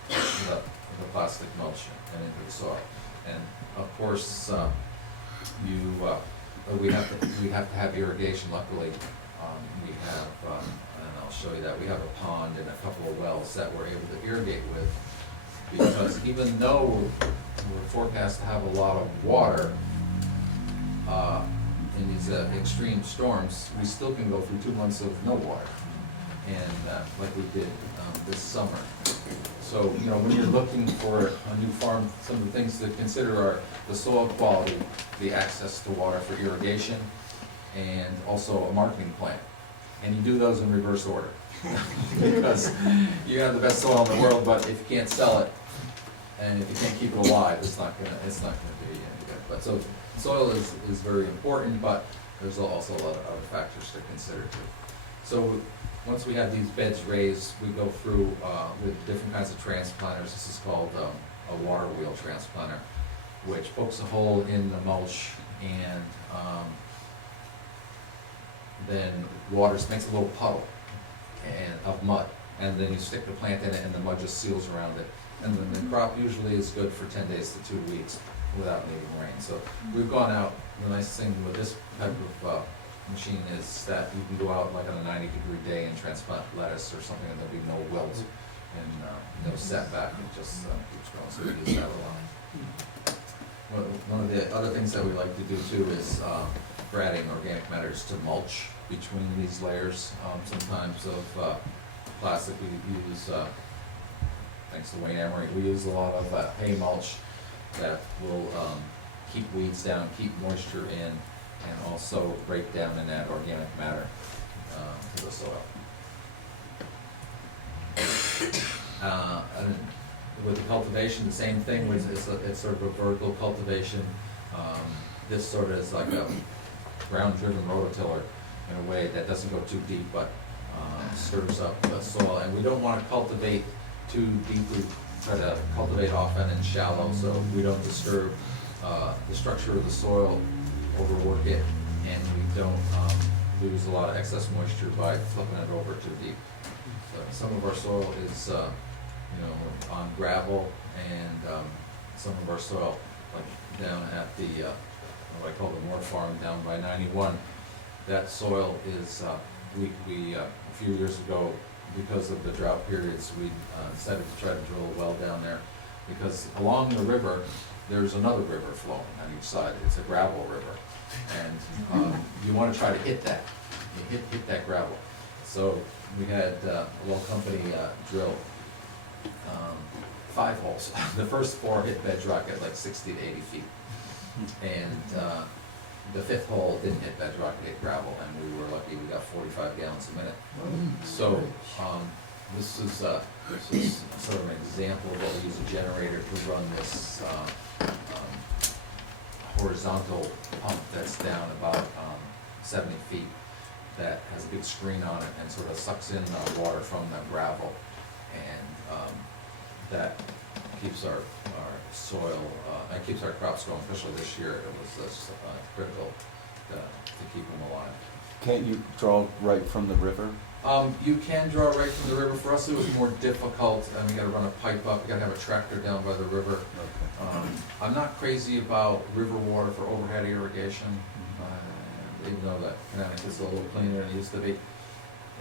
the plastic mulch and into the soil. And of course, we have to have irrigation. Luckily, we have, and I'll show you that, we have a pond and a couple of wells that we're able to irrigate with, because even though we're forecast to have a lot of water in these extreme storms, we still can go through 2 months of no water, and like we did this summer. So, you know, when you're looking for a new farm, some of the things to consider are the soil quality, the access to water for irrigation, and also a marketing plan. And you do those in reverse order. Because you have the best soil in the world, but if you can't sell it, and if you can't keep it alive, it's not gonna do you any good. But so soil is very important, but there's also a lot of other factors to consider too. So once we have these beds raised, we go through with different kinds of transplanters. This is called a water wheel transplanter, which pokes a hole in the mulch and then water makes a little puddle of mud, and then you stick the plant in it and the mud just seals around it. And then the crop usually is good for 10 days to 2 weeks without needing rain. So we've gone out, the nice thing with this type of machine is that you can go out like on a 90-degree day and transplant lettuce or something, and there'll be no wilt and no setback. It just keeps growing. So we use that a lot. One of the other things that we like to do too is for adding organic matters to mulch between these layers. Sometimes of plastic we use, thanks to Wayne Emery, we use a lot of hay mulch that will keep weeds down, keep moisture in, and also break down and add organic matter to the soil. And with the cultivation, the same thing. It's sort of a vertical cultivation. This sort of is like a ground-driven rototiller in a way that doesn't go too deep, but stirs up the soil. And we don't want to cultivate too deeply. Try to cultivate often and shallow, so we don't disturb the structure of the soil, overwork it, and we don't lose a lot of excess moisture by flipping it over too deep. So some of our soil is on gravel, and some of our soil, like down at the what I call the Moore Farm down by 91, that soil is we a few years ago, because of the drought periods, we decided to try to drill a well down there, because along the river there's another river flowing on each side. It's a gravel river, and you want to try to hit that. You hit that gravel. So we had a well company drill 5 holes. The first 4 hit bedrock at like 60 to 80 feet, and the 5th hole didn't hit bedrock, it hit gravel, and we were lucky. We got 45 gallons a minute. So this is sort of an example of what we use a generator to run this horizontal pump that's down about 70 feet, that has a big screen on it and sort of sucks in water from the gravel, and that keeps our soil, and keeps our crops going. Especially this year, it was critical to keep them alive. Can't you draw right from the river? You can draw right from the river. For us, it was more difficult, and we gotta run a pipe up, we gotta have a tractor down by the river. I'm not crazy about river water for overhead irrigation, even though that Manix is a little cleaner than it used to be.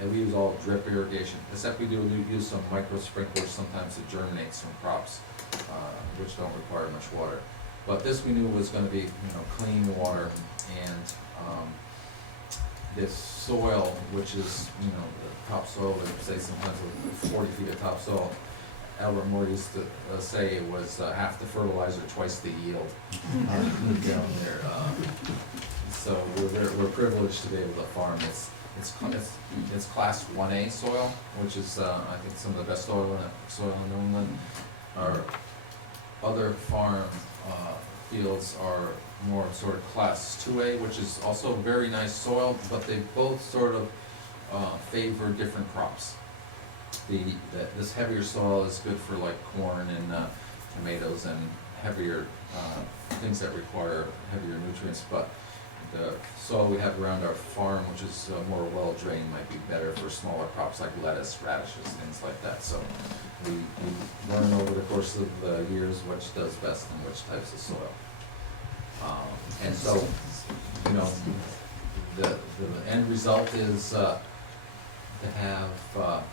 And we use all drip irrigation, except we use some micro sprinklers sometimes to germinate some crops, which don't require much water. But this we knew was gonna be, clean water, and, this soil, which is, the topsoil, they say sometimes 40 feet of topsoil. Albert Moore used to say it was half the fertilizer, twice the yield down there. So we're privileged to be able to farm. It's class 1A soil, which is I think some of the best soil in New England. Our other farm fields are more sort of class 2A, which is also very nice soil, but they both sort of favor different crops. This heavier soil is good for like corn and tomatoes and heavier things that require heavier nutrients, but the soil we have around our farm, which is more well-drained, might be better for smaller crops like lettuce, radishes, things like that. So we learn over the course of the years which does best in which types of soil. And so, the end result is to have, a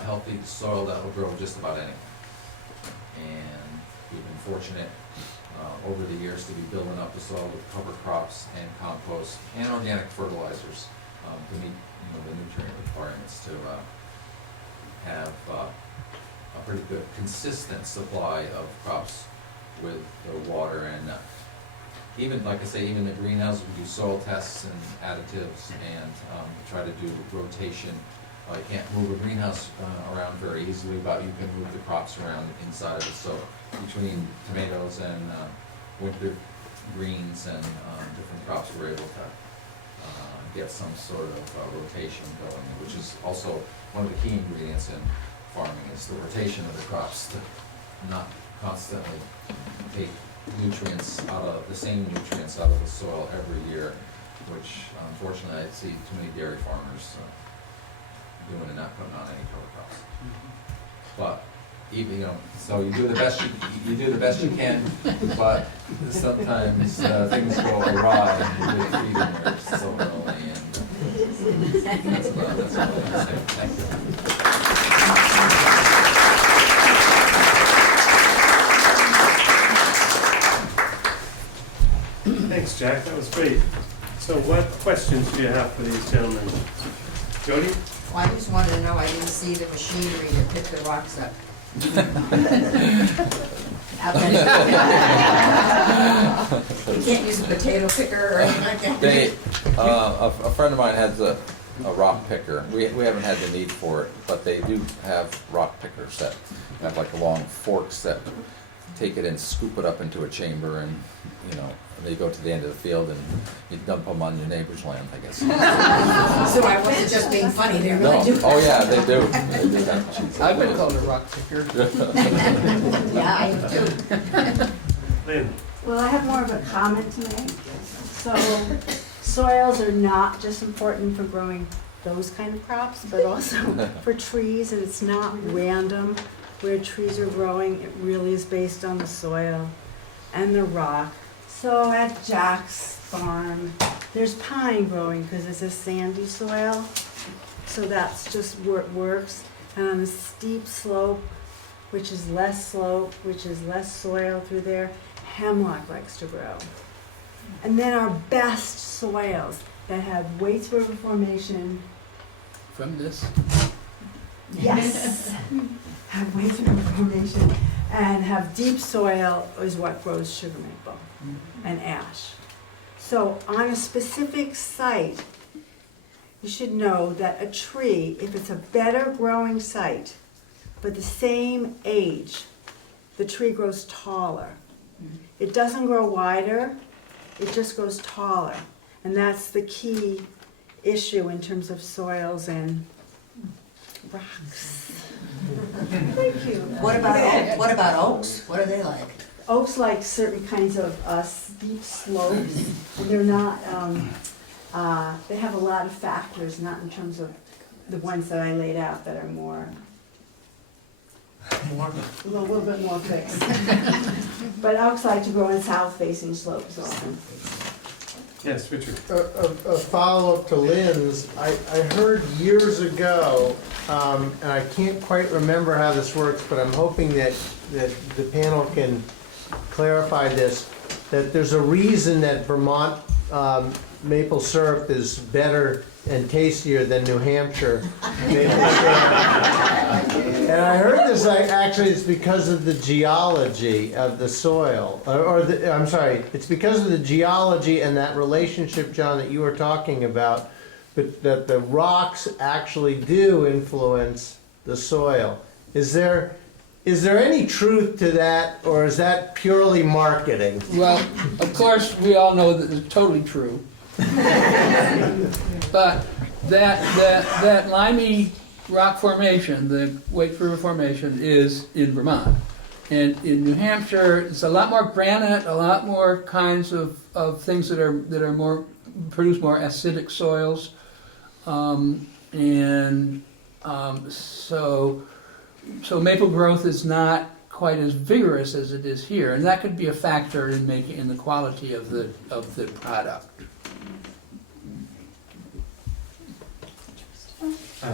healthy soil that will grow just about anything. And we've been fortunate over the years to be building up the soil with cover crops and compost and organic fertilizers to meet, the nutrient requirements to have a pretty good consistent supply of crops with the water. And even, like I say, even in the greenhouse, we do soil tests and additives and try to do rotation. You can't move a greenhouse around very easily, but you can move the crops around inside of it. So between tomatoes and winter greens and different crops, we're able to get some sort of rotation going, which is also one of the key ingredients in farming, is the rotation of the crops, to not constantly take the same nutrients out of the soil every year, which unfortunately I see too many dairy farmers doing and not putting on any cover crops. But even, so you do the best you can, but sometimes things go awry and you get feeding where it's so early, and that's all I'm gonna say. Thank you. Thanks, Jack, that was great. So what questions do you have for these gentlemen? Jody? Well, I just wanted to know, I didn't see the machinery to pick the rocks up. You can't use a potato picker or anything like that? A friend of mine has a rock picker. We haven't had the need for it, but they do have rock pickers that have like long forks that take it and scoop it up into a chamber, and they go to the end of the field and you dump them on your neighbor's land, I guess. So I wasn't just being funny, they really do. Oh yeah, they do. They do that. I've been called a rock picker. Yeah, I do. Lynn? Well, I have more of a comment to make. So soils are not just important for growing those kind of crops, but also for trees, and it's not random where trees are growing. It really is based on the soil and the rock. So at Jack's farm, there's pine growing because it's a sandy soil. So that's just where it works. And on a steep slope, which is less slope, which is less soil through there, hemlock likes to grow. And then our best soils that have Waits River Formation. From this? Yes. Have Waits River Formation and have deep soil is what grows sugar maple and ash. So on a specific site, you should know that a tree, if it's a better growing site, but the same age, the tree grows taller. It doesn't grow wider, it just grows taller. And that's the key issue in terms of soils and rocks. Thank you. What about oaks? What are they like? Oaks like certain kinds of steep slopes. And they're not, they have a lot of factors, not in terms of the ones that I laid out that are more, a little bit more fixed. But oaks like to grow in south-facing slopes often. Yes, Richard. A follow-up to Lynn's, I heard years ago, and I can't quite remember how this works, but I'm hoping that the panel can clarify this, that there's a reason that Vermont maple syrup is better and tastier than New Hampshire maple syrup. And I heard this, actually, it's because of the geology of the soil, I'm sorry, it's because of the geology and that relationship, John, that you were talking about, but that the rocks actually do influence the soil. Is there any truth to that, or is that purely marketing? Well, of course, we all know that it's totally true. But that limey rock formation, the Wake River Formation, is in Vermont. And in New Hampshire, it's a lot more granite, a lot more kinds of things that are more, produce more acidic soils. So maple growth is not quite as vigorous as it is here, and that could be a factor in the quality of the product.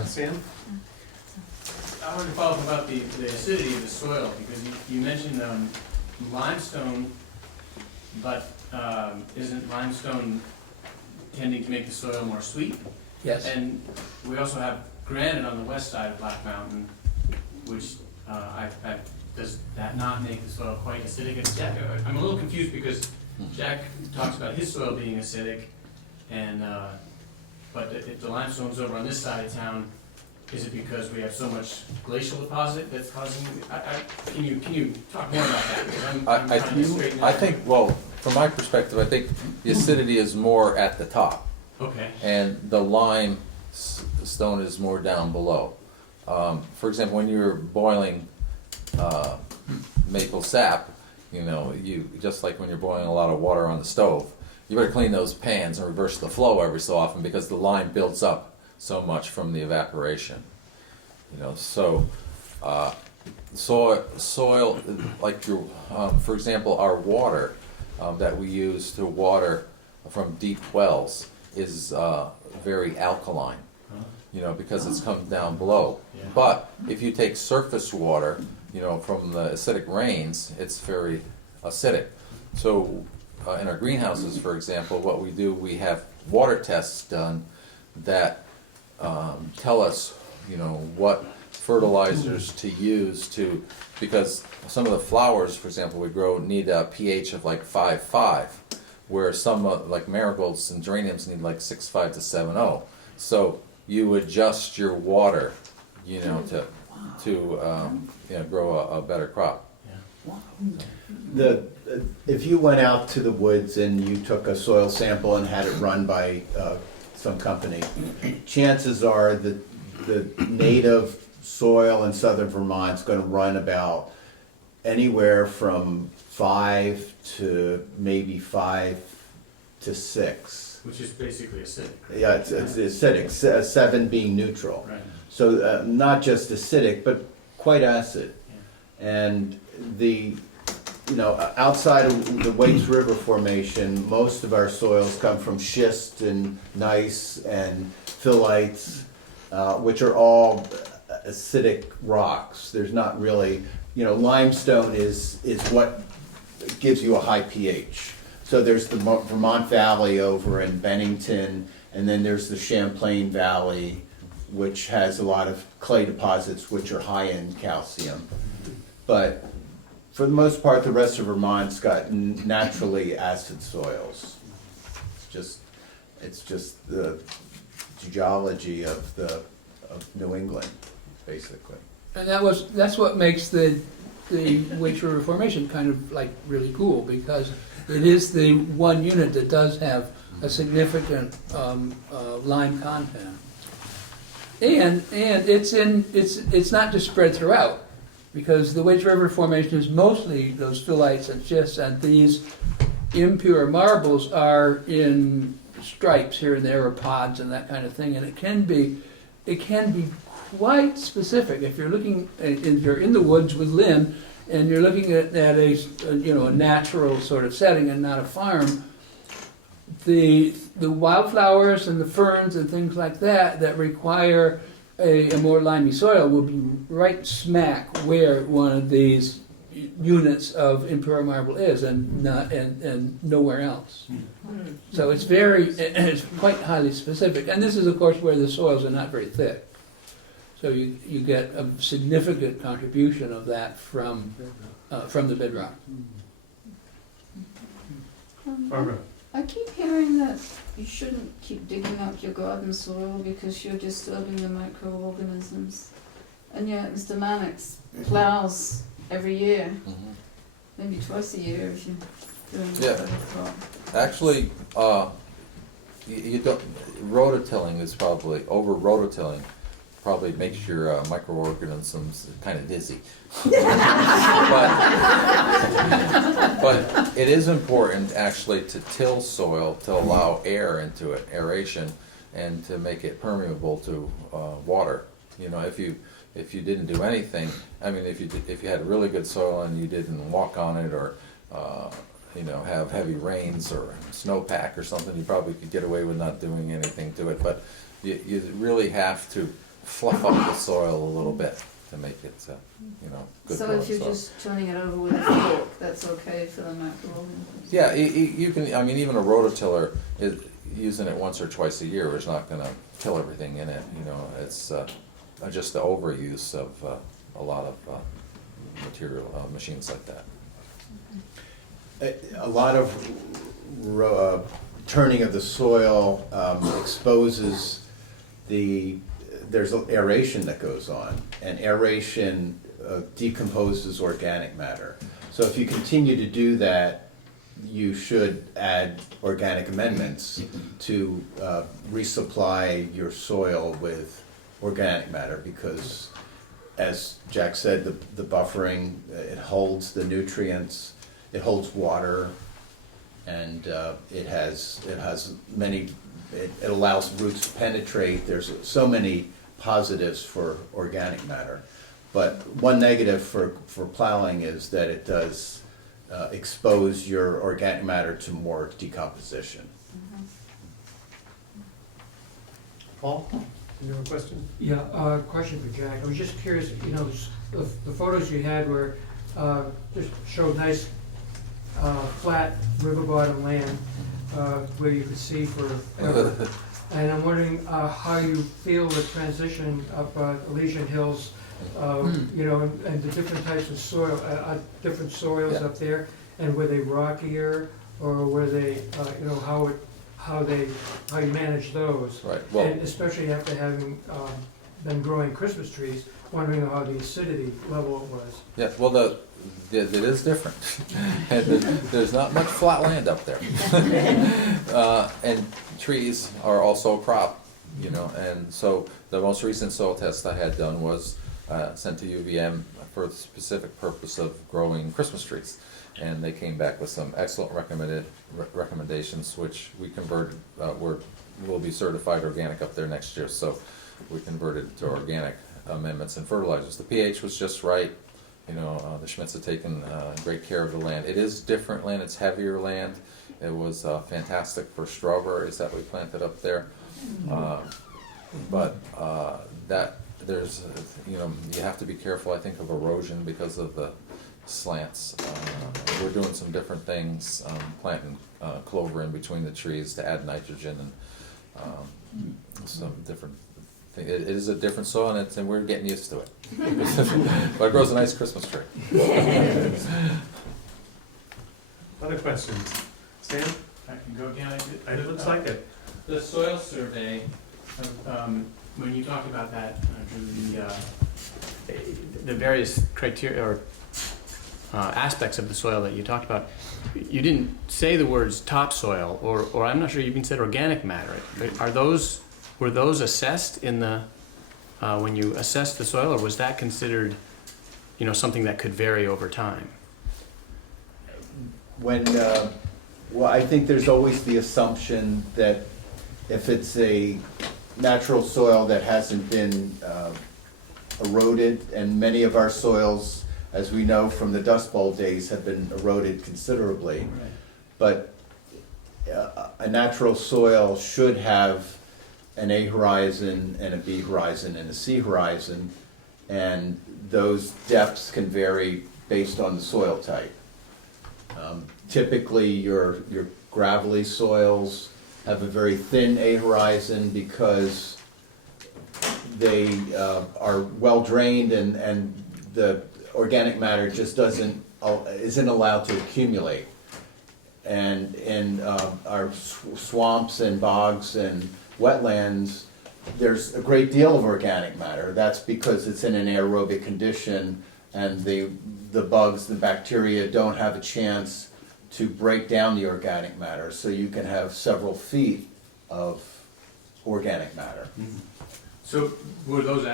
Sam? I wanted to follow up about the acidity of the soil, because you mentioned limestone, but isn't limestone tending to make the soil more sweet? Yes. And we also have granite on the west side of Black Mountain, which does that not make the soil quite acidic? I'm a little confused because Jack talks about his soil being acidic, and but if the limestone's over on this side of town, is it because we have so much glacial deposit that's causing? Can you talk more about that? Because I'm trying to straighten that I out. think, well, from my perspective, I think the acidity is more at the top, Okay. and the limestone is more down below. For example, when you're boiling maple sap, you just like when you're boiling a lot of water on the stove, you better clean those pans and reverse the flow every so often because the lime builds up so much from the evaporation. Soil, like for example, our water that we use to water from deep wells is very alkaline. Because it's come down below. Yeah. But if you take surface water, from the acidic rains, it's very acidic. So in our greenhouses, for example, what we do, we have water tests done that tell us, what fertilizers to use because some of the flowers, for example, we grow need a pH of like 5.5, where some like marigolds and geraniums need like 6.5 to 7.0. So you adjust your water, to grow a better crop. If you went out to the woods and you took a soil sample and had it run by some company, chances are that the native soil in southern Vermont is going to run about anywhere from 5 to maybe 5 to 6. Which is basically acidic. Right? Yeah, it's acidic, 7 being neutral. Right. So not just acidic, but quite acid. Yeah. And outside of the Waits River Formation, most of our soils come from schist and gneiss and phyllites, which are all acidic rocks. There's not really, limestone is what gives you a high pH. So there's the Vermont Valley over in Bennington, and then there's the Champlain Valley, which has a lot of clay deposits which are high in calcium. But for the most part, the rest of Vermont's got naturally acid soils. It's just the geology of New England, basically. And that's what makes the Wake River Formation kind of like really cool, because it is the one unit that does have a significant lime content, and it's not just spread throughout, because the Wake River Formation is mostly those phyllites and schists, and these impure marbles are in stripes here and there, or pods and that kind of thing, and it can be it can be quite specific. If you're looking, if you're in the woods with Lynn, and you're looking at a natural sort of setting and not a farm, the wildflowers and the ferns and things like that require a more limey soil will be right smack where one of these units of imperial marble is, and nowhere else. So it's quite highly specific, and this is of course where the soils are not very thick. So you get a significant contribution of that from the bedrock. Barbara? I keep hearing that you shouldn't keep digging up your garden soil because you're disturbing the microorganisms. And yet Mr. Manix plows every year, maybe twice a year if you're doing Yeah. a crop. Actually, you don't, rototilling is probably, over rototilling probably makes your microorganisms kind of dizzy. But it is important actually to till soil to allow air into it, aeration, and to make it permeable to water. You know, if you didn't do anything, I mean, if you had really good soil and you didn't walk on it, or have heavy rains or snowpack or something, you probably could get away with not doing anything to it. But you really have to fluff up the soil a little bit to make it, good. So if you're just turning it over with a fork, that's okay for the microorganisms? Yeah, you can. I mean, even a rototiller, using it once or twice a year is not going to kill everything in it. You know, it's just the overuse of a lot of material machines like that. A lot of turning of the soil exposes there's aeration that goes on, and aeration decomposes organic matter. So if you continue to do that, you should add organic amendments to resupply your soil with organic matter, because as Jack said, the buffering, it holds the nutrients, it holds water, and it allows roots to penetrate. There's so many positives for organic matter. But one negative for plowing is that it does expose your organic matter to more decomposition. Paul, you have a question? Yeah, question for Jack. I was just curious, the photos you had were, just showed nice flat river bottom land where you could see forever. And I'm wondering how you feel the transition up Elysian Hills, and the different types of soil, different soils up there, and were they rockier, or were they, how you manage those? Right. Well, And especially after having been growing Christmas trees, wondering how the acidity level was. yeah. Well, it is different. And there's not much flat land up there, and trees are also a crop, And so the most recent soil test I had done was sent to UVM for the specific purpose of growing Christmas trees, and they came back with some excellent recommendations, which we converted. We'll be certified organic up there next year, so we converted to organic amendments and fertilizers. The pH was just right. The Schmitz had taken great care of the land. It is different land, it's heavier land. It was fantastic for strawberries that we planted up there. But there's, you have to be careful, I think, of erosion because of the slants. We're doing some different things, planting clover in between the trees to add nitrogen and some different. It is a different soil, and we're getting used to it. But it grows a nice Christmas tree. Other questions? Stan? I can go again. It looks like it. The soil survey, when you talked about that, Drew, the various criteria or aspects of the soil that you talked about, you didn't say the words topsoil, or I'm not sure you even said organic matter. Were those assessed in the when you assessed the soil, or was that considered, something that could vary over time? I think there's always the assumption that if it's a natural soil that hasn't been eroded, and many of our soils, as we know from the Dust Bowl days, have been eroded considerably. But a natural soil should have an A horizon and a B horizon and a C horizon, and those depths can vary based on the soil type. Typically, your gravelly soils have a very thin A horizon because they are well drained, and the organic matter just isn't allowed to accumulate. And in our swamps and bogs and wetlands, there's a great deal of organic matter. That's because it's in an aerobic condition, and the bugs, the bacteria, don't have a chance to break down the organic matter, so you can have several feet of organic matter. So were those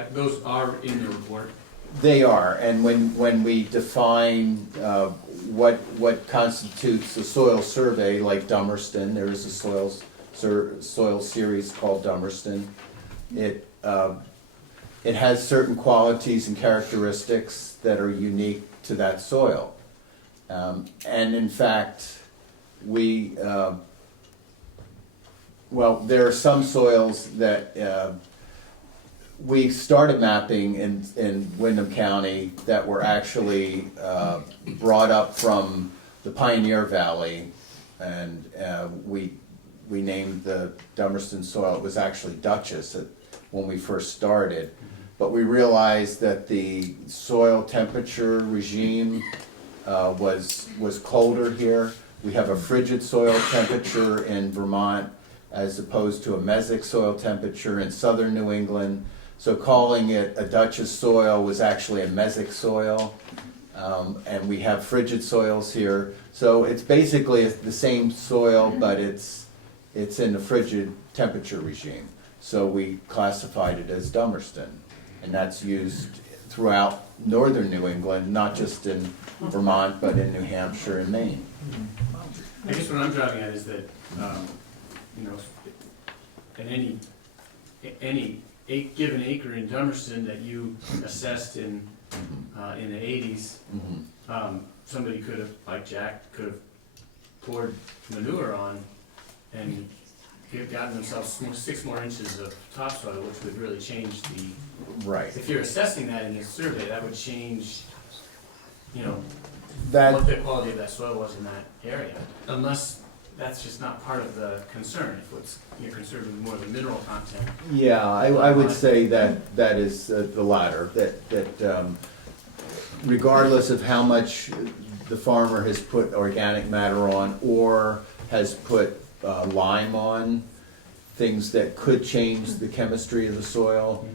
are in the report? They are, and when we define what constitutes a soil survey, like Dummerston, there is a soil series called Dummerston. It has certain qualities and characteristics that are unique to that soil. And in fact, there are some soils that we started mapping in Windham County that were actually brought up from the Pioneer Valley, and we named the Dummerston soil. It was actually Duchess when we first started, but we realized that the soil temperature regime was colder here. We have a frigid soil temperature in Vermont as opposed to a mesic soil temperature in southern New England. So calling it a Duchess soil was actually a mesic soil. And we have frigid soils here. So it's basically the same soil, but it's in a frigid temperature regime. So we classified it as Dummerston. And that's used throughout northern New England, not just in Vermont, but in New Hampshire and Maine. I guess what I'm driving at is that, in any given acre in Dummerston that you assessed in the 80s, somebody could have, like Jack, could have poured manure on and gotten themselves 6 more inches of topsoil, which would really change the. Right. If you're assessing that in this survey, that would change, That, what the quality of that soil was in that area, unless that's just not part of the concern. If you're concerned with more of the mineral content. yeah, I would say that is the latter, that regardless of how much the farmer has put organic matter on or has put lime on, things that could change the chemistry of the soil,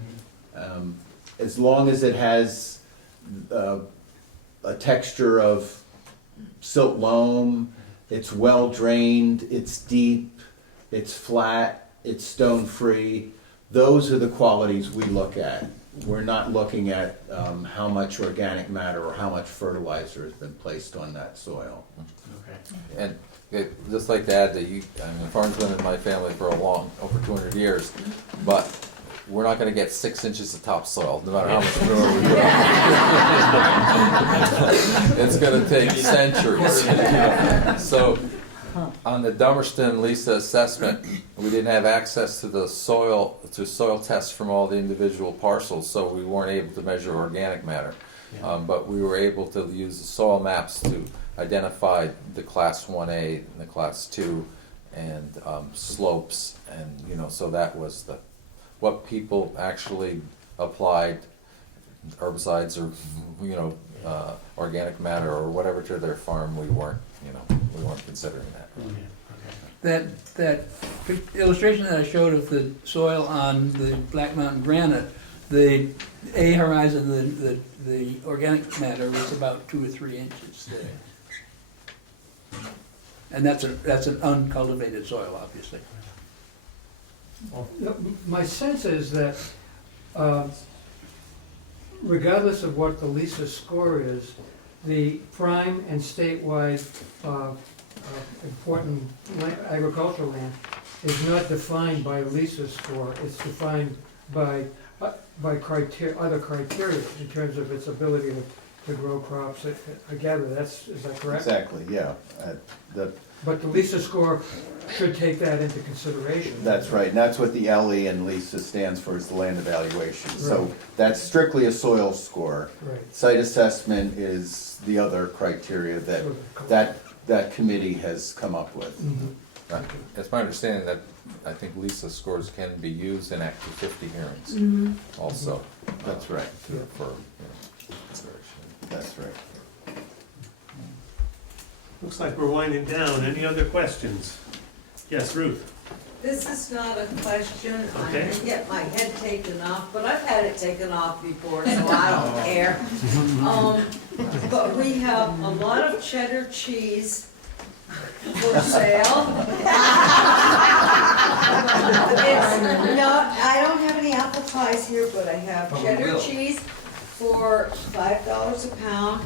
as long as it has a texture of silt loam, it's well drained, it's deep, it's flat, it's stone free. Those are the qualities we look at. We're not looking at how much organic matter or how much fertilizer has been placed on that soil. Okay. And just like to add that the farm's been in my family for over 200 years, but we're not gonna get 6 inches of topsoil, no matter how much manure we put on. It's gonna take centuries. So, on the Dummerston Lisa assessment, we didn't have access to the soil tests from all the individual parcels, so we weren't able to measure organic matter. But we were able to use the soil maps to identify the class 1A and the class 2 and slopes, and so that was what people actually applied, herbicides or organic matter or whatever to their farm. We weren't considering that. That illustration that I showed of the soil on the Black Mountain granite, the A horizon, the organic matter was about 2 or 3 inches there. And that's an uncultivated soil, obviously. My sense is that regardless of what the Lisa score is, the prime and statewide important agricultural land is not defined by Lisa's score, it's defined by other criteria in terms of its ability to grow crops. I gather is that correct? Exactly, yeah. But the Lisa score should take that into consideration. That's right, and that's what the LE and LISA stands for, is the land evaluation. So Right. that's strictly a soil score. Right. Site assessment is the other criteria that committee has come up with. Mhm. It's my understanding that I think Lisa scores can be used in Act 250 hearings Mhm. also. That's right, For, consideration. that's right. Looks like we're winding down. Any other questions? Yes, Ruth? This is not a question, I'm Okay. gonna get my head taken off, but I've had it taken off before, so I don't care. But we have a lot of cheddar cheese for sale. No, I don't have any apple pies here, but I have But we cheddar will. cheese for $5 a pound.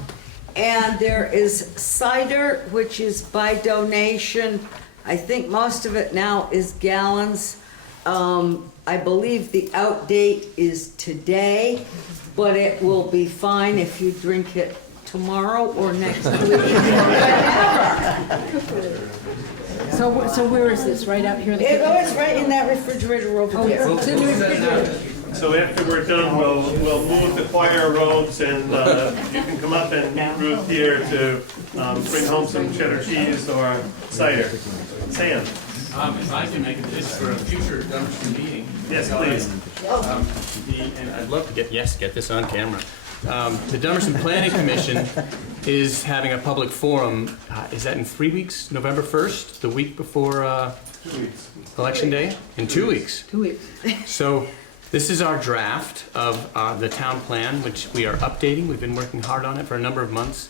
And there is cider, which is by donation. I think most of it now is gallons. I believe the out date is today, but it will be fine if you drink it tomorrow or next week. So where is this, right out here? in the It kitchen? goes right in that refrigerator over Oh, there. it's in the refrigerator. So after we're done, we'll move the choir robes, and you can come up and meet Ruth here to bring home some cheddar cheese or cider. Sam? If I can make a list for a future Dummerston meeting. Yes, please. And I'd love to get this on camera. The Dummerston Planning Commission is having a public forum, is that in 3 weeks? November 1st, the week before 2 weeks. Election Day? In 2 weeks. 2 weeks. So this is our draft of the town plan, which we are updating. We've been working hard on it for a number of months.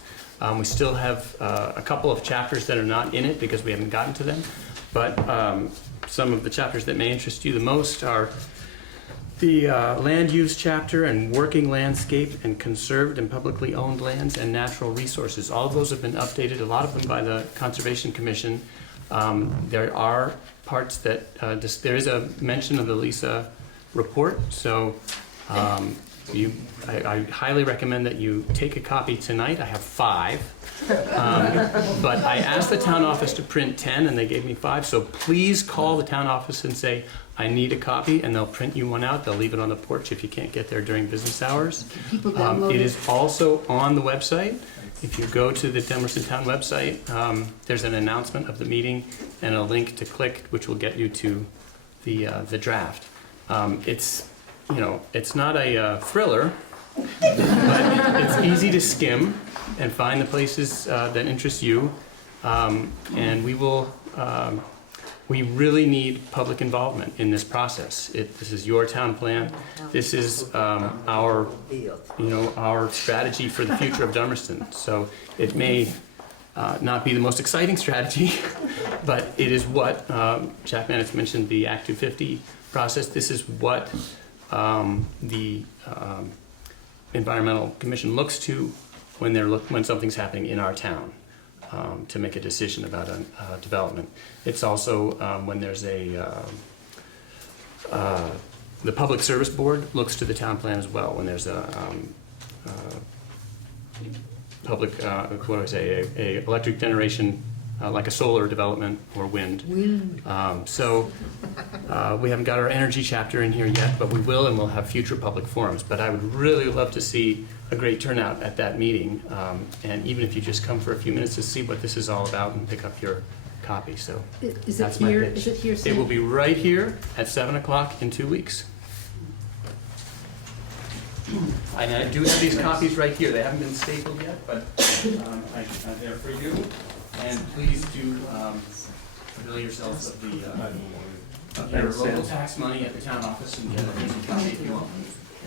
We still have a couple of chapters that are not in it because we haven't gotten to them. But some of the chapters that may interest you the most are the land use chapter and working landscape and conserved and publicly owned lands and natural resources. All of those have been updated, a lot of them by the Conservation Commission. There are parts that, there is a mention of the Lisa report, so I highly recommend that you take a copy tonight. I have 5. But I asked the town office to print 10 and they gave me 5, so please call the town office and say, I need a copy, and they'll print you one out. They'll leave it on the porch if you can't get there during business hours. People download It it. is also on the website. If you go to the Dummerston Town website, there's an announcement of the meeting and a link to click, which will get you to the draft. It's not a thriller, but it's easy to skim and find the places that interest you. And we really need public involvement in this process. This is your town plan. This is our strategy for the future of Dummerston. So it may not be the most exciting strategy, but it is what Jack Manix mentioned, the Act 250 process. This is what the Environmental Commission looks to when something's happening in our town. To make a decision about a development. It's also when there's the Public Service Board looks to the town plan as well when there's a public, a electric generation like a solar development or wind. So we haven't got our energy chapter in here yet, but we will, and we'll have future public forums. But I would really love to see a great turnout at that meeting, and even if you just come for a few minutes to see what this is all about and pick up your copy. So Is it that's my here? pitch. Is it here? It will be right here at 7 o'clock in 2 weeks. And I do have these copies right here. They haven't been stapled yet, but they're for you. And please do avail yourselves of your local tax money at the town office and get a copy if you want.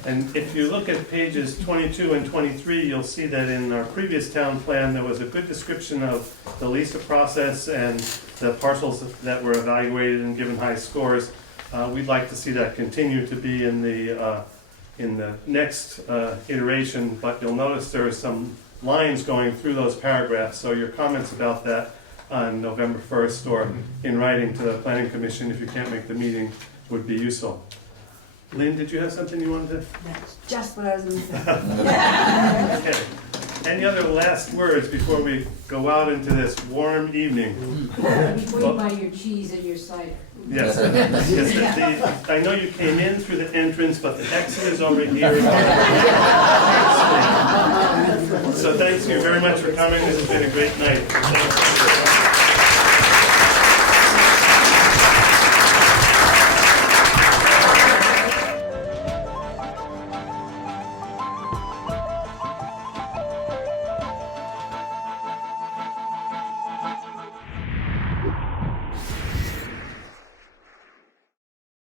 And if you look at pages 22 and 23, you'll see that in our previous town plan, there was a good description of the Lisa process and the parcels that were evaluated and given high scores. We'd like to see that continue to be in the next iteration, but you'll notice there are some lines going through those paragraphs, so your comments about that on November 1st, or in writing to the planning commission if you can't make the meeting, would be useful. Lynn, did you have something you wanted to? That's just what I was gonna say. Okay. Any other last words before we go out into this warm evening? Before you buy your cheese and your cider. Yes, yes, I know you came in through the entrance, but the exit is over here. So thanks you very much for coming. This has been a great night. Thanks.